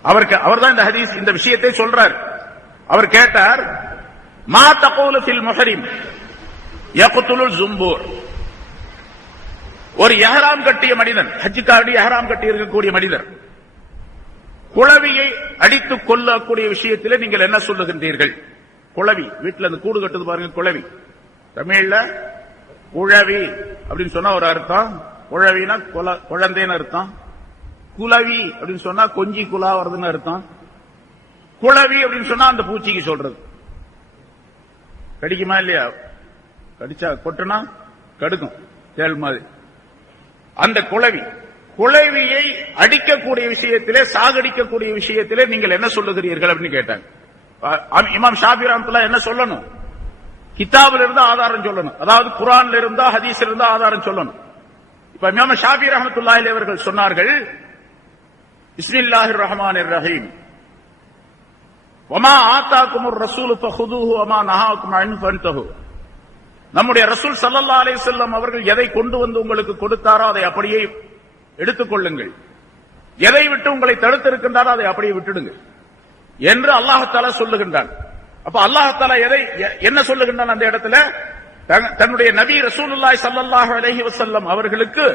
அவர்தான் இந்த ஹதீஸ், இந்த விஷயத்தை சொல்றார். அவர் கேட்டார், மா தகூலு ஃபில் முஹரிம் யக்துலுல் ஜும்பூர், ஒரு இஹ்ராம் கட்டிய மனிதன், ஹஜ்ஜுக்காக இஹ்ராம் கட்டி இருக்கக்கூடிய மனிதர் குளவியை அடித்துக் கொள்ளக்கூடிய விஷயத்தில் நீங்கள் என்ன சொல்லுகின்றீர்கள்? குளவி, வீட்டுல அந்த கூடு கட்டுது பாருங்க, குளவி. தமிழ்ல குழவி அப்படின்னு சொன்னா ஒரு அர்த்தம், குழவினா குழந்தைன்னு அர்த்தம். குளவி அப்படின்னு சொன்னா கொஞ்சி குலா வருதுன்னு அர்த்தம். குளவி அப்படின்னு சொன்னா அந்த பூச்சிக்கு சொல்றது. கடிக்குமா இல்லையா? கடிச்சா கொட்டுனா கடுக்கும், தேள் மாதிரி. அந்த குளவியை அடிக்கக்கூடிய விஷயத்திலே, சாகடிக்கக்கூடிய விஷயத்திலே நீங்கள் என்ன சொல்லுகிறீர்கள் அப்படின்னு கேட்டாங்க. இமாம் ஷாஃபி ரஹ்மத்துல்லாஹி என்ன சொல்லணும்? கிதாபில் இருந்து ஆதாரம் சொல்லணும். அதாவது குர்ஆன்ல இருந்தா, ஹதீஸ்ல இருந்தா ஆதாரம் சொல்லணும். இப்ப இமாம் ஷாஃபி ரஹ்மத்துல்லாஹி அலைஹி அவர்கள் சொன்னார்கள், பிஸ்மில்லாஹிர் ரஹ்மானிர் ரஹீம், வமா ஆதாகுமுர் ரசூலு ஃபஹுதுஹு வமா நஹாகும் அன்ஹு ஃபன்தஹு, நம்முடைய ரசூல் ஸல்லல்லாஹு அலைஹி வஸல்லம் அவர்கள் எதை கொண்டு வந்து உங்களுக்கு கொடுத்தாரோ அதை அப்படியே எடுத்துக்கொள்ளுங்கள், எதை விட்டு உங்களை தடுத்திருக்கின்றாரோ அதை அப்படியே விட்டுடுங்க என்று அல்லாஹ் தஆலா சொல்லுகின்றான். அப்ப அல்லாஹ் தஆலா என்ன சொல்லுகின்றான் அந்த இடத்துல? தன்னுடைய நபி ரசூலுல்லாஹி ஸல்லல்லாஹு அலைஹி வஸல்லம் அவர்களுக்கு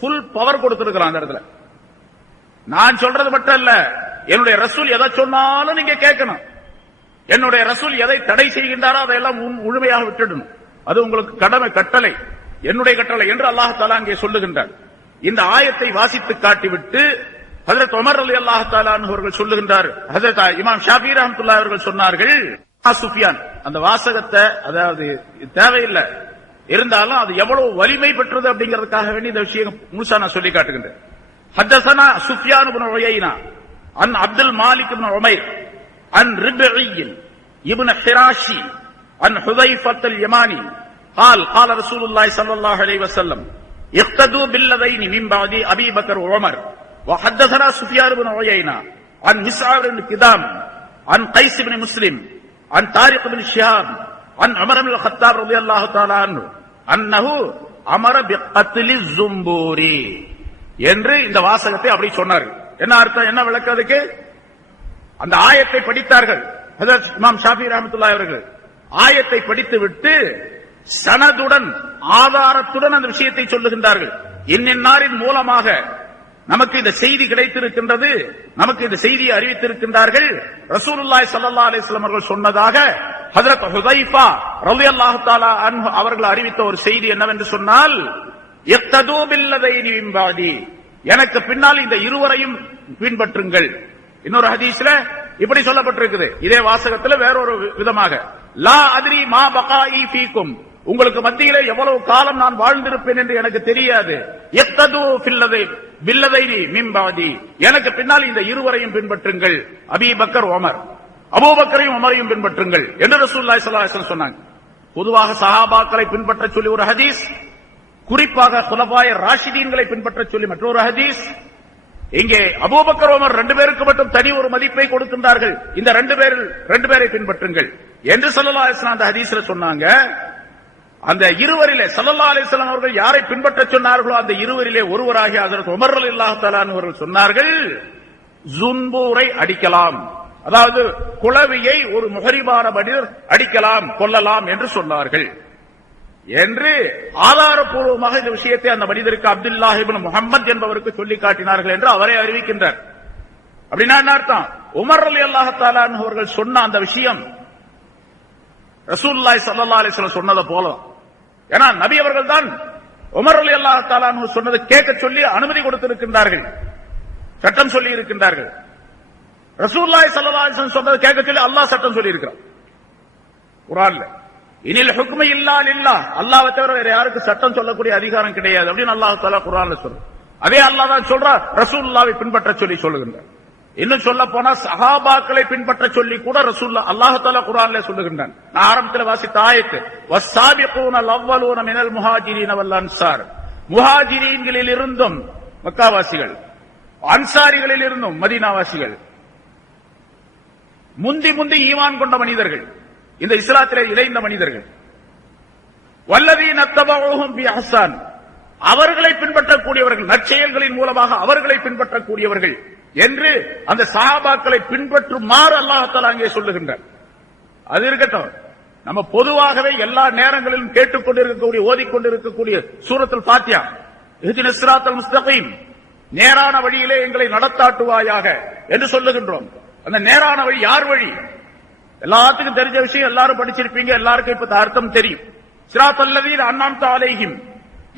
ஃபுல் பவர் கொடுத்திருக்கிறான் அந்த இடத்துல. நான் சொல்றது மட்டும் இல்ல, என்னுடைய ரசூல் எதை சொன்னாலும் நீங்க கேட்கணும். என்னுடைய ரசூல் எதை தடை செய்கின்றாரோ அதையெல்லாம் முழுமையாக விட்டுடணும். அது உங்களுக்கு கடமை, கட்டளை, என்னுடைய கட்டளை என்று அல்லாஹ் தஆலா அங்கே சொல்லுகின்றார். இந்த ஆயத்தை வாசித்து காட்டிவிட்டு ஹஜ்ரத் உமர் ரலியல்லாஹு தஆலா அன்ஹு அவர்கள் சொல்லுகின்றார், ஹஜ்ரத் இமாம் ஷாஃபி ரஹ்மத்துல்லாஹி அவர்கள் சொன்னார்கள், சுஃபியான் அந்த வாசகத்தை, அதாவது தேவையில்லை இருந்தாலும் அது எவ்வளவு வலிமை பெற்றது அப்படிங்கிறதுக்காக வேண்டி இந்த விஷயம் முழுசா நான் சொல்லி காட்டுகின்றேன். ஹத்தஸனா சுஃபியான் இப்னு உயைனா அன் அப்துல் மாலிக் இப்னு உமைர் அன் ரிப்இ இப்னு ஹிராஷி அன் ஹுதைஃபத் அல்-யமானி قال قال رسول الله صلى الله عليه وسلم اقتدوا بالذين من بعد ابي بكر وعمر. وحدثنا سفيان بن عيينة عن مسعر بن كدام عن قيس بن مسلم عن طارق بن شهاب عن عمر بن الخطاب رضي الله تعالى عنه انه امر بقتل الزنبور என்று இந்த வாசகத்தை அப்படி சொன்னார்கள். என்ன அர்த்தம், என்ன விளக்குறதுக்கு? அந்த ஆயத்தை படித்தார்கள் ஹஜ்ரத் இமாம் ஷாஃபி ரஹ்மத்துல்லாஹி அவர்கள். ஆயத்தை படித்துவிட்டு சனதுடன், ஆதாரத்துடன் அந்த விஷயத்தை சொல்லுகின்றார்கள். இன்னாரின் மூலமாக நமக்கு இந்த செய்தி கிடைத்திருக்கின்றது, நமக்கு இந்த செய்தியை அறிவித்திருக்கின்றார்கள். ரசூலுல்லாஹி ஸல்லல்லாஹு அலைஹி வஸல்லம் அவர்கள் சொன்னதாக ஹஜ்ரத் ஹுதைஃபா ரலியல்லாஹு தஆலா அன்ஹு அவர்கள் அறிவித்த ஒரு செய்தி என்னவென்று சொன்னால், இக்தது பில்லதைனி மின் பாதி, எனக்கு பின்னால் இந்த இருவரையும் பின்பற்றுங்கள். இன்னொரு ஹதீஸ்ல இப்படி சொல்லப்பட்டிருக்குது, இதே வாசகத்துல வேறொரு விதமாக, லா அத்ரி மா பகாஇ ஃபீக்கும், உங்களுக்கு மத்தியிலே எவ்வளவு காலம் நான் வாழ்ந்திருப்பேன் என்று எனக்கு தெரியாது. இக்தது பில்லதைனி மின் பாதி, எனக்கு பின்னால் இந்த இருவரையும் பின்பற்றுங்கள். அபீ பக்கர் உமர், அபூபக்கரையும் உமரையும் பின்பற்றுங்கள் என்று ரசூலுல்லாஹி ஸல்லல்லாஹு அலைஹி வஸல்லம் சொன்னாங்க. பொதுவாக சஹாபாக்களை பின்பற்ற சொல்லி ஒரு ஹதீஸ், குறிப்பாக குலஃபாய ராஷிதீன்களை பின்பற்ற சொல்லி மற்றொரு ஹதீஸ். இங்கே அபூபக்கர் உமர் ரெண்டு பேருக்கு மட்டும் தனி ஒரு மதிப்பை கொடுக்கின்றார்கள். இந்த ரெண்டு பேரை பின்பற்றுங்கள் என்று ஸல்லல்லாஹு அலைஹி வஸல்லம் அந்த ஹதீஸ்ல சொன்னாங்க. அந்த இருவரிலே ஸல்லல்லாஹு அலைஹி வஸல்லம் அவர்கள் யாரை பின்பற்ற சொன்னார்களோ அந்த இருவரிலே ஒருவராகிய ஹஜ்ரத் உமர் ரலியல்லாஹு தஆலா அன்ஹு அவர்கள் சொன்னார்கள், ஜுன்பூரை அடிக்கலாம், அதாவது குளவியை ஒரு முஹரிமான மனிதர் அடிக்கலாம், கொல்லலாம் என்று சொன்னார்கள் என்று ஆதாரப்பூர்வமாக இந்த விஷயத்தை அந்த மனிதருக்கு அப்துல்லாஹ் இப்னு முஹம்மத் என்பவருக்கு சொல்லி காட்டினார்கள் என்று அவரே அறிவிக்கின்றார். அப்படின்னா என்ன அர்த்தம்? உமர் ரலியல்லாஹு தஆலா அன்ஹு அவர்கள் சொன்ன அந்த விஷயம் ரசூலுல்லாஹி ஸல்லல்லாஹு அலைஹி வஸல்லம் சொன்னது போல. ஏன்னா நபி அவர்கள் தான் உமர் ரலியல்லாஹு தஆலா அன்ஹு சொன்னதை கேட்க சொல்லி அனுமதி கொடுத்திருக்கின்றார்கள், சட்டம் சொல்லி இருக்கின்றார்கள். ரசூலுல்லாஹி ஸல்லல்லாஹு அலைஹி வஸல்லம் சொன்னதை கேட்க சொல்லி அல்லாஹ் சட்டம் சொல்லி இருக்கிறார் குர்ஆன்ல. இனில் ஹுக்மு இல்லா லில்லாஹ், அல்லாஹ்வை தவிர வேற யாருக்கு சட்டம் சொல்லக்கூடிய அதிகாரம் கிடையாது அப்படின்னு அல்லாஹ் தஆலா குர்ஆன்ல சொல்றார். அதே அல்லாஹ் தான் சொல்றார் ரசூலுல்லாஹ்வை பின்பற்ற சொல்லி சொல்லுகின்றார். இன்னும் சொல்ல போனா சஹாபாக்களை பின்பற்ற சொல்லி கூட ரசூலுல்லாஹ் அல்லாஹ் தஆலா குர்ஆன்ல சொல்லுகின்றான். நான் ஆரம்பத்தில் வாசித்த ஆயத்து, வஸ்ஸாபிகூனல் அவ்வலூன மினல் முஹாஜிரீன வல் அன்சார், முஹாஜிரீன்களில் இருந்தும் மக்காவாசிகள், அன்சாரிகளில் இருந்தும் மதீனாவாசிகள், முந்தி ஈமான் கொண்ட மனிதர்கள், இந்த இஸ்லாத்திலே இணைந்த மனிதர்கள், வல்லதீன தபஊஹும் பிஇஹ்சான், அவர்களை பின்பற்றக்கூடியவர்கள், நற்செயல்களின் மூலமாக அவர்களை பின்பற்றக்கூடியவர்கள் என்று அந்த சஹாபாக்களை பின்பற்றுமாறு அல்லாஹ் தஆலா அங்கே சொல்லுகின்றார். அது இருக்கட்டும், நம்ம பொதுவாகவே எல்லா நேரங்களிலும் கேட்டுக்கொண்டிருக்கக்கூடிய, ஓதிக்கொண்டிருக்கக்கூடிய சூரத்துல் ஃபாத்திஹா, இஹ்தினஸ் ஸிராத்தல் முஸ்தகீம், நேரான வழியிலே எங்களை நடத்தாட்டுவாயாக என்று சொல்லுகின்றோம். அந்த நேரான வழி யார் வழி? எல்லாத்துக்கும் தெரிஞ்ச விஷயம், எல்லாரும் படிச்சிருப்பீங்க, எல்லாருக்கும் இப்ப அர்த்தம் தெரியும். ஸிராத்தல் லதீன அன்அம்த அலைஹிம்,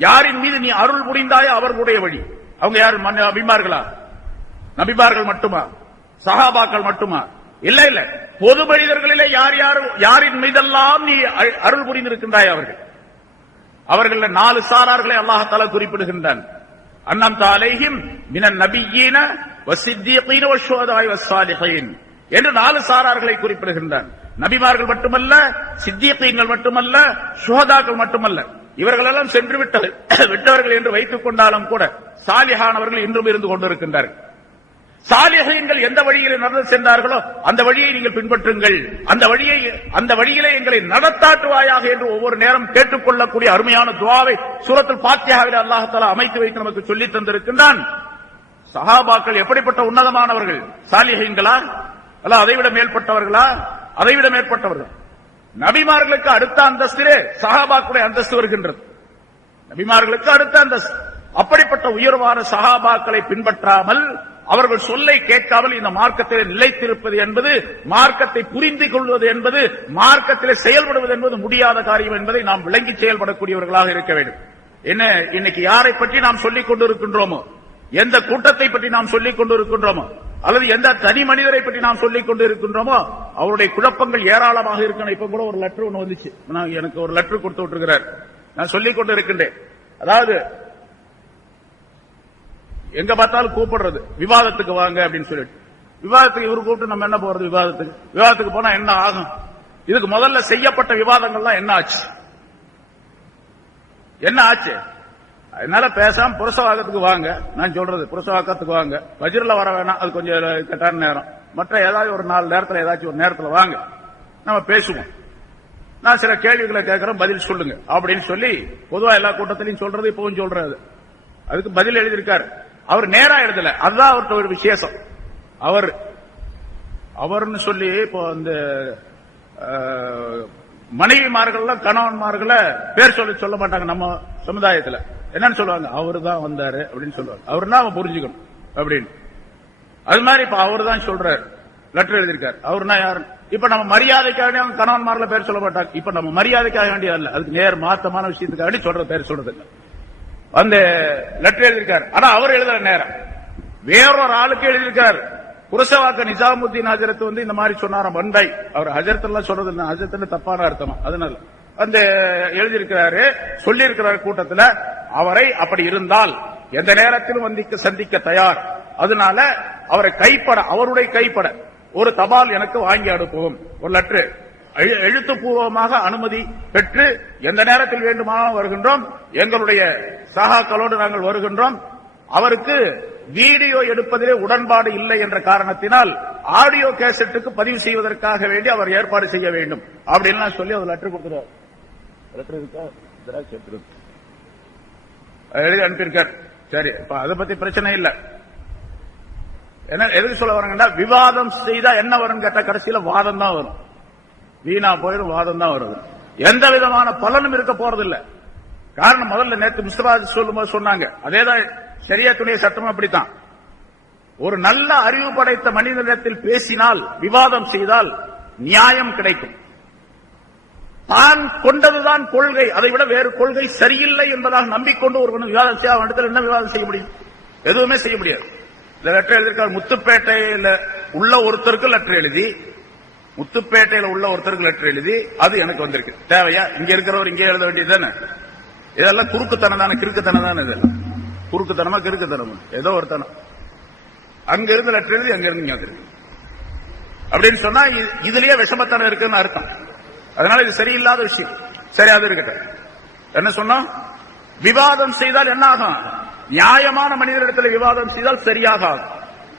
யாரின் மீது நீ அருள் புரிந்தாயோ அவர்களுடைய வழி. அவங்க யார்? நபிமார்களா? நபிமார்கள் மட்டுமா? சஹாபாக்கள் மட்டுமா? இல்ல, பொது மனிதர்களிலே யாரின் மீதெல்லாம் நீ அருள் புரிந்திருக்கின்றாய் அவர்கள் 4 சாரார்களை அல்லாஹ் தஆலா குறிப்பிடுகின்றான். அன்அம்த அலைஹிம் மினன் நபிய்யீன வஸ்ஸித்தீகீன வஷ்ஷுஹதாஇ வஸ்ஸாலிஹீன் என்று 4 சாரார்களை குறிப்பிடுகின்றான். நபிமார்கள் மட்டுமல்ல, சித்தீகீன்கள் மட்டுமல்ல, ஷுஹதாக்கள் மட்டுமல்ல, இவர்களெல்லாம் சென்று விட்டவர்கள் என்று வைத்துக் கொண்டாலும் கூட சாலிஹானவர்கள் இன்றும் இருந்து கொண்டிருக்கின்றார்கள். சாலிஹீன்கள் எந்த வழியிலே நடந்து சென்றார்களோ அந்த வழியை நீங்கள் பின்பற்றுங்கள், அந்த வழியிலே எங்களை நடத்தாட்டுவாயாக என்று ஒவ்வொரு நேரம் கேட்டுக்கொள்ளக்கூடிய அருமையான துஆவை சூரத்துல் ஃபாத்திஹாவில் அல்லாஹ் தஆலா அமைத்து வைத்து நமக்கு சொல்லி தந்திருக்கின்றான். சஹாபாக்கள் எப்படிப்பட்ட உன்னதமானவர்கள்? சாலிஹீன்களா அல்ல அதைவிட மேற்பட்டவர்களா? அதைவிட மேற்பட்டவர்கள். நபிமார்களுக்கு அடுத்த அந்தஸ்திலே சஹாபாக்களுடைய அந்தஸ்து வருகின்றது. நபிமார்களுக்கு அடுத்த அந்தஸ்து. அப்படிப்பட்ட உயர்வான சஹாபாக்களை பின்பற்றாமல் அவர்கள் சொல்லை கேட்காமல் இந்த மார்க்கத்தில் நிலைத்திருப்பது என்பது, மார்க்கத்தை புரிந்து கொள்வது என்பது, மார்க்கத்தில் செயல்படுவது என்பது முடியாத காரியம் என்பதை நாம் விளங்கி செயல்படக்கூடியவர்களாக இருக்க வேண்டும். என்ன இன்னைக்கு யாரை பற்றி நாம் சொல்லிக் கொண்டிருக்கின்றோமோ, எந்த கூட்டத்தை பற்றி நாம் சொல்லிக் கொண்டிருக்கின்றோமோ, அல்லது எந்த தனி மனிதரை பற்றி நாம் சொல்லிக் கொண்டிருக்கின்றோமோ, அவருடைய குழப்பங்கள் ஏராளமாக இருக்கணும். இப்ப கூட ஒரு லெட்டர் ஒன்று வந்துச்சு, எனக்கு ஒரு லெட்டர் கொடுத்து விட்டுருக்கிறார், நான் சொல்லிக் கொண்டிருக்கின்றேன். அதாவது எங்க பார்த்தாலும் கூப்பிடுறது, விவாதத்துக்கு வாங்க அப்படின்னு சொல்லிட்டு. விவாதத்துக்கு இவரு கூப்பிட்டு நம்ம என்ன போறது? விவாதத்துக்கு போனா என்ன ஆகும்? இதுக்கு முதல்ல செய்யப்பட்ட விவாதங்கள்லாம் என்ன ஆச்சு? என்ன ஆச்சு? அதனால பேசாம புருஷவாக்கத்துக்கு வாங்க. நான் சொல்றது புருஷவாக்கத்துக்கு வாங்க, வஜிரில் வர வேணாம், அது கொஞ்சம் கட்டான நேரம். மற்ற ஏதாவது ஒரு 4 நேரத்தில் ஏதாச்சும் ஒரு நேரத்தில் வாங்க, நம்ம பேசுவோம். நான் சில கேள்விகளை கேட்கிறேன், பதில் சொல்லுங்க அப்படின்னு சொல்லி பொதுவா எல்லா கூட்டத்திலையும் சொல்றது, இப்பவும் சொல்றது. அதுக்கு பதில் எழுதியிருக்காரு. அவர் நேரா எழுதல, அதுதான் அவர்கிட்ட ஒரு விசேஷம். அவர்னு சொல்லி இப்போ அந்த மனைவிமார்கள் கணவன்மார்களை பேர் சொல்ல மாட்டாங்க நம்ம சமுதாயத்தில். என்னன்னு சொல்லுவாங்க? அவரு தான் வந்தாரு அப்படின்னு சொல்லுவாங்க. அவருன்னா அவன் புரிஞ்சுக்கணும் அப்படின்னு. அது மாதிரி இப்ப அவரு தான் சொல்றாரு, லெட்டர் எழுதியிருக்காரு. அவருனா யாரு? இப்ப நம்ம மரியாதைக்காக அவங்க கணவன்மார்ல பேர் சொல்ல மாட்டாங்க. இப்ப நம்ம மரியாதைக்காக வேண்டிய அல்ல, அதுக்கு நேர் மாத்தமான விஷயத்துக்காக சொல்ற பேர் சொல்றது இல்லை. அந்த லெட்டர் எழுதியிருக்காரு. ஆனா அவர் எழுதுற நேரம் வேறொரு ஆளுக்கு எழுதியிருக்காரு. புருஷவாக்க நிஜாமுத்தீன் ஹஜரத் இந்த மாதிரி சொன்னாராம். வண்டை அவர் ஹஜரத் எல்லாம் சொல்றது இல்லை, ஹஜரத் தப்பான அர்த்தமா. அதனால அந்த எழுதியிருக்கிறாரு, சொல்லி இருக்கிற கூட்டத்தில் அவரை அப்படி இருந்தால் எந்த நேரத்திலும் சந்திக்க தயார். அதனால அவரை கைப்பட, அவருடைய கைப்பட ஒரு தபால் எனக்கு வாங்கி அனுப்புவோம், ஒரு லெட்டர் எழுத்துப்பூர்வமாக அனுமதி பெற்று எந்த நேரத்தில் வேண்டுமானாலும் வருகின்றோம். எங்களுடைய சகாக்களோடு நாங்கள் வருகின்றோம். அவருக்கு வீடியோ எடுப்பதிலே உடன்பாடு இல்லை என்ற காரணத்தினால் ஆடியோ கேசட்டுக்கு பதிவு செய்வதற்காக வேண்டி அவர் ஏற்பாடு செய்ய வேண்டும் அப்படின்னு சொல்லி ஒரு லெட்டர் கொடுத்துருவார். லெட்டர் இருக்கா? எழுதி அனுப்பியிருக்கார். சரி, இப்ப அதை பத்தி பிரச்சனை இல்லை. என்ன எதுக்கு சொல்ல வரங்கன்னா, விவாதம் செய்தா என்ன வரும் கேட்டா கடைசியில வாதம் தான் வரும். வீணா போயிடும், வாதம் தான் வருது. எந்த விதமான பலனும் இருக்க போறதில்லை. காரணம், முதல்ல நேற்று முஸ்தபா சொல்லும்போது சொன்னாங்க, அதேதான் ஷரியத்துடைய சட்டம் அப்படித்தான். ஒரு நல்ல அறிவு படைத்த மனிதனிடத்தில் பேசினால், விவாதம் செய்தால் நியாயம் கிடைக்கும். தான் கொண்டதுதான் கொள்கை, அதை விட வேறு கொள்கை சரியில்லை என்பதாக நம்பிக்கொண்டு ஒருவன் விவாதம் செய்ய, அவனிடத்தில் என்ன விவாதம் செய்ய முடியும்? எதுவுமே செய்ய முடியாது. இந்த லெட்டர் எழுதியிருக்கார். முத்துப்பேட்டையில உள்ள ஒருத்தருக்கு லெட்டர் எழுதி, முத்துப்பேட்டையில உள்ள ஒருத்தருக்கு லெட்டர் எழுதி, அது எனக்கு வந்திருக்கு. தேவையா? இங்க இருக்கிறவர் இங்கே எழுத வேண்டியது தானே. இதெல்லாம் குறுக்குத்தனம் தானே, கிறுக்குத்தனம் தானே. இதெல்லாம் குறுக்குத்தனமா கிறுக்குத்தனமா ஏதோ ஒரு தனம். அங்க இருந்து லெட்டர் எழுதி அங்க இருந்து இங்க வந்திருக்கு அப்படின்னு சொன்னா இதுலயே விஷமத்தனம் இருக்குன்னு அர்த்தம். அதனால இது சரியில்லாத விஷயம். சரி, அது இருக்கட்டும். என்ன சொன்னோம்? விவாதம் செய்தால் என்ன ஆகும்? நியாயமான மனிதரிடத்தில் விவாதம் செய்தால் சரியாக ஆகும்.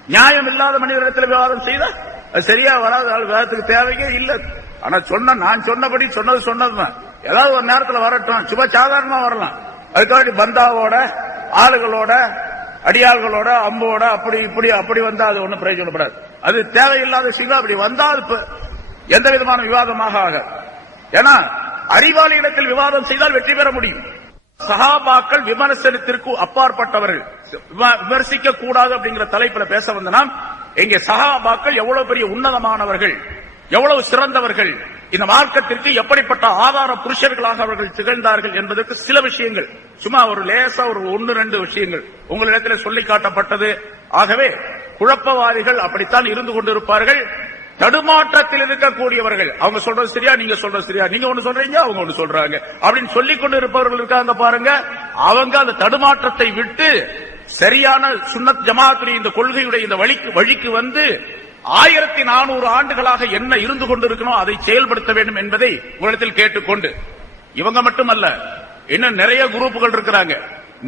நியாயம் இல்லாத மனிதரிடத்தில் விவாதம் செய்தால் அது சரியா வராது. விவாதத்துக்கு தேவையே இல்லை. ஆனா நான் சொன்னபடி சொன்னதுதான். ஏதாவது ஒரு நேரத்தில் வரட்டும், சும்மா சாதாரணமா வரலாம். அதுக்காக பந்தாவோட, ஆளுகளோட, அடியாள்களோட, அம்போட அப்படி வந்தா அது ஒன்னும் பிரயோஜனப்படாது. அது தேவையில்லாத விஷயம். அப்படி வந்தால் எந்த விதமான விவாதமாக ஆக. ஏன்னா அறிவாளி இடத்தில் விவாதம் செய்தால் வெற்றி பெற முடியும். சஹாபாக்கள் விமர்சனத்திற்கு அப்பாற்பட்டவர்கள், விமர்சிக்க கூடாது அப்படிங்கிற தலைப்புல பேச வந்த நாம், இங்கே சஹாபாக்கள் எவ்வளவு பெரிய உன்னதமானவர்கள், எவ்வளவு சிறந்தவர்கள், இந்த மார்க்கத்திற்கு எப்படிப்பட்ட ஆதார புருஷர்களாக அவர்கள் திகழ்ந்தார்கள் என்பதற்கு சில விஷயங்கள், சும்மா ஒரு லேசா ஒரு 1-2 விஷயங்கள் உங்களிடத்தில் சொல்லி காட்டப்பட்டது. ஆகவே குழப்பவாதிகள் அப்படித்தான் இருந்து கொண்டிருப்பார்கள். தடுமாற்றத்தில் இருக்கக்கூடியவர்கள், அவங்க சொல்றது சரியா, நீங்க சொல்றது சரியா, நீங்க ஒண்ணு சொல்றீங்க, அவங்க ஒண்ணு சொல்றாங்க அப்படின்னு சொல்லிக் கொண்டு இருப்பவர்கள் இருக்காங்க பாருங்க. அவங்க அந்த தடுமாற்றத்தை விட்டு சரியான சுன்னத் ஜமாத்துடைய இந்த கொள்கையுடைய இந்த வழிக்கு வந்து 1400 ஆண்டுகளாக என்ன இருந்து கொண்டிருக்கணும் அதை செயல்படுத்த வேண்டும் என்பதை உங்களிடத்தில் கேட்டுக்கொண்டு, இவங்க மட்டுமல்ல, இன்னும் நிறைய குரூப்புகள் இருக்கிறாங்க,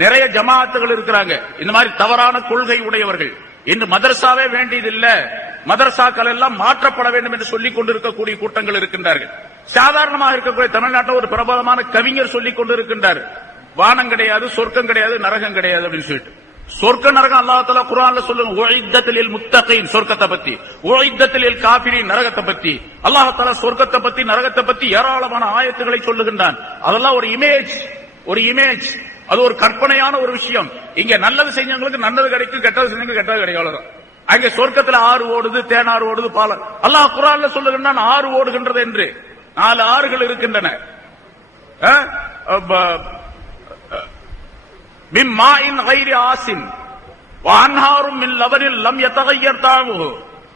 நிறைய ஜமாத்துகள் இருக்கிறாங்க, இந்த மாதிரி தவறான கொள்கை உடையவர்கள். இன்று மதரசாவே வேண்டியதில்லை, மதரசாக்கள் எல்லாம் மாற்றப்பட வேண்டும் என்று சொல்லிக் கொண்டிருக்கக்கூடிய கூட்டங்கள் இருக்கின்றார்கள். சாதாரணமாக இருக்கக்கூடிய தமிழ்நாட்டில் ஒரு பிரபலமான கவிஞர் சொல்லிக் கொண்டிருக்கின்றார், வானம் கிடையாது, சொர்க்கம் கிடையாது, நரகம் கிடையாது அப்படின்னு சொல்லிட்டு. சொர்க்க நரகம் அல்லாஹ் தஆலா குர்ஆன்ல சொல்லுங்க, உஇத்தத்தில் முத்தகீன் சொர்க்கத்தை பத்தி, உஇத்தத்தில் காஃபிரின் நரகத்தை பத்தி. அல்லாஹ் தஆலா சொர்க்கத்தை பத்தி நரகத்தை பத்தி ஏராளமான ஆயத்துக்களை சொல்லுகின்றான். அதெல்லாம் ஒரு இமேஜ், ஒரு இமேஜ், அது ஒரு கற்பனையான ஒரு விஷயம். இங்க நல்லது செஞ்சவங்களுக்கு நல்லது கிடைக்கும், கெட்டது செஞ்சவங்களுக்கு கெட்டது கிடைக்கும். அங்கே சொர்க்கத்தில் ஆறு ஓடுது, தேனாறு ஓடுது, பாலம். அல்லாஹ் குர்ஆன்ல சொல்லுகின்றான் ஆறு ஓடுகின்றது என்று. 4 ஆறுகள் இருக்கின்றன. மின் மாஇன் கைரி ஆசின் வஅன்ஹாரும் மின் லபனில் லம் யதகய்யர் தஅமுஹு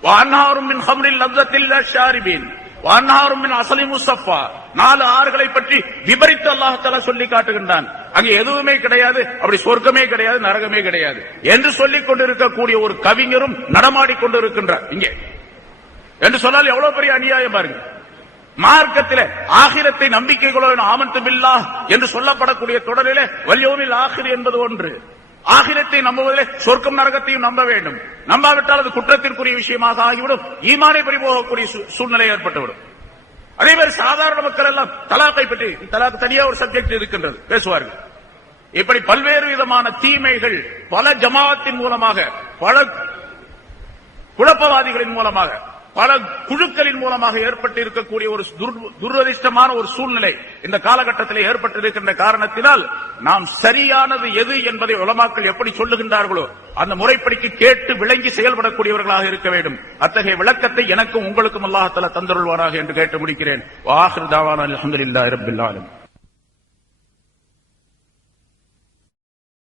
வஅன்ஹாரும் மின் ஹம்ரில் லzzத்தில் லிஷாரிபின் வஅன்ஹாரும் மின் அஸலின் முஸஃபா. 4 ஆறுகளை பற்றி விபரித்து அல்லாஹ் தஆலா சொல்லி காட்டுகின்றான். அங்கே எதுவுமே கிடையாது, அப்படி சொர்க்கமே கிடையாது, நரகமே கிடையாது என்று சொல்லிக் கொண்டிருக்கக்கூடிய ஒரு கவிஞரும் நடமாடிக்கொண்டிருக்கின்றார் இங்கே என்று சொன்னால் எவ்வளவு பெரிய அநியாயம் பாருங்க. மார்க்கத்திலே ஆகிரத்தை நம்பிக்கை கொள்ள ஆமன்து பில்லாஹ் என்று சொல்லப்படக்கூடிய தொடரிலே வல்யௌமில் ஆகிர் என்பது ஒன்று. ஆகிரத்தை நம்புவதிலே சொர்க்கம் நரகத்தையும் நம்ப வேண்டும். நம்பாவிட்டால் அது குற்றத்திற்குரிய விஷயமாக ஆகிவிடும், ஈமானை பறிபோகக்கூடிய சூழ்நிலை ஏற்பட்டுவிடும். அதே மாதிரி சாதாரண மக்கள் எல்லாம் தலாக்கை பற்றி, தலாக் தனியா ஒரு சப்ஜெக்ட் இருக்கின்றது, பேசுவார்கள். இப்படி பல்வேறு விதமான தீமைகள் பல ஜமாஅத்தின் மூலமாக, பல குழப்பவாதிகளின் மூலமாக, பல குழுக்களின் மூலமாக ஏற்பட்டு இருக்கக்கூடிய ஒரு துரதிர்ஷ்டமான ஒரு சூழ்நிலை இந்த காலகட்டத்தில் ஏற்பட்டிருக்கின்ற காரணத்தினால் நாம் சரியானது எது என்பதை உலமாக்கள் எப்படி சொல்லுகின்றார்களோ அந்த முறைப்படிக்கு கேட்டு விளங்கி செயல்படக்கூடியவர்களாக இருக்க வேண்டும். அத்தகைய விளக்கத்தை எனக்கும் உங்களுக்கும் அல்லாஹ் தஆலா தந்தருள்வாராக என்று கேட்டு முடிக்கிறேன். வஆகிரு தஅவானா அல்ஹம்துலில்லாஹி ரப்பில் ஆலமீன்.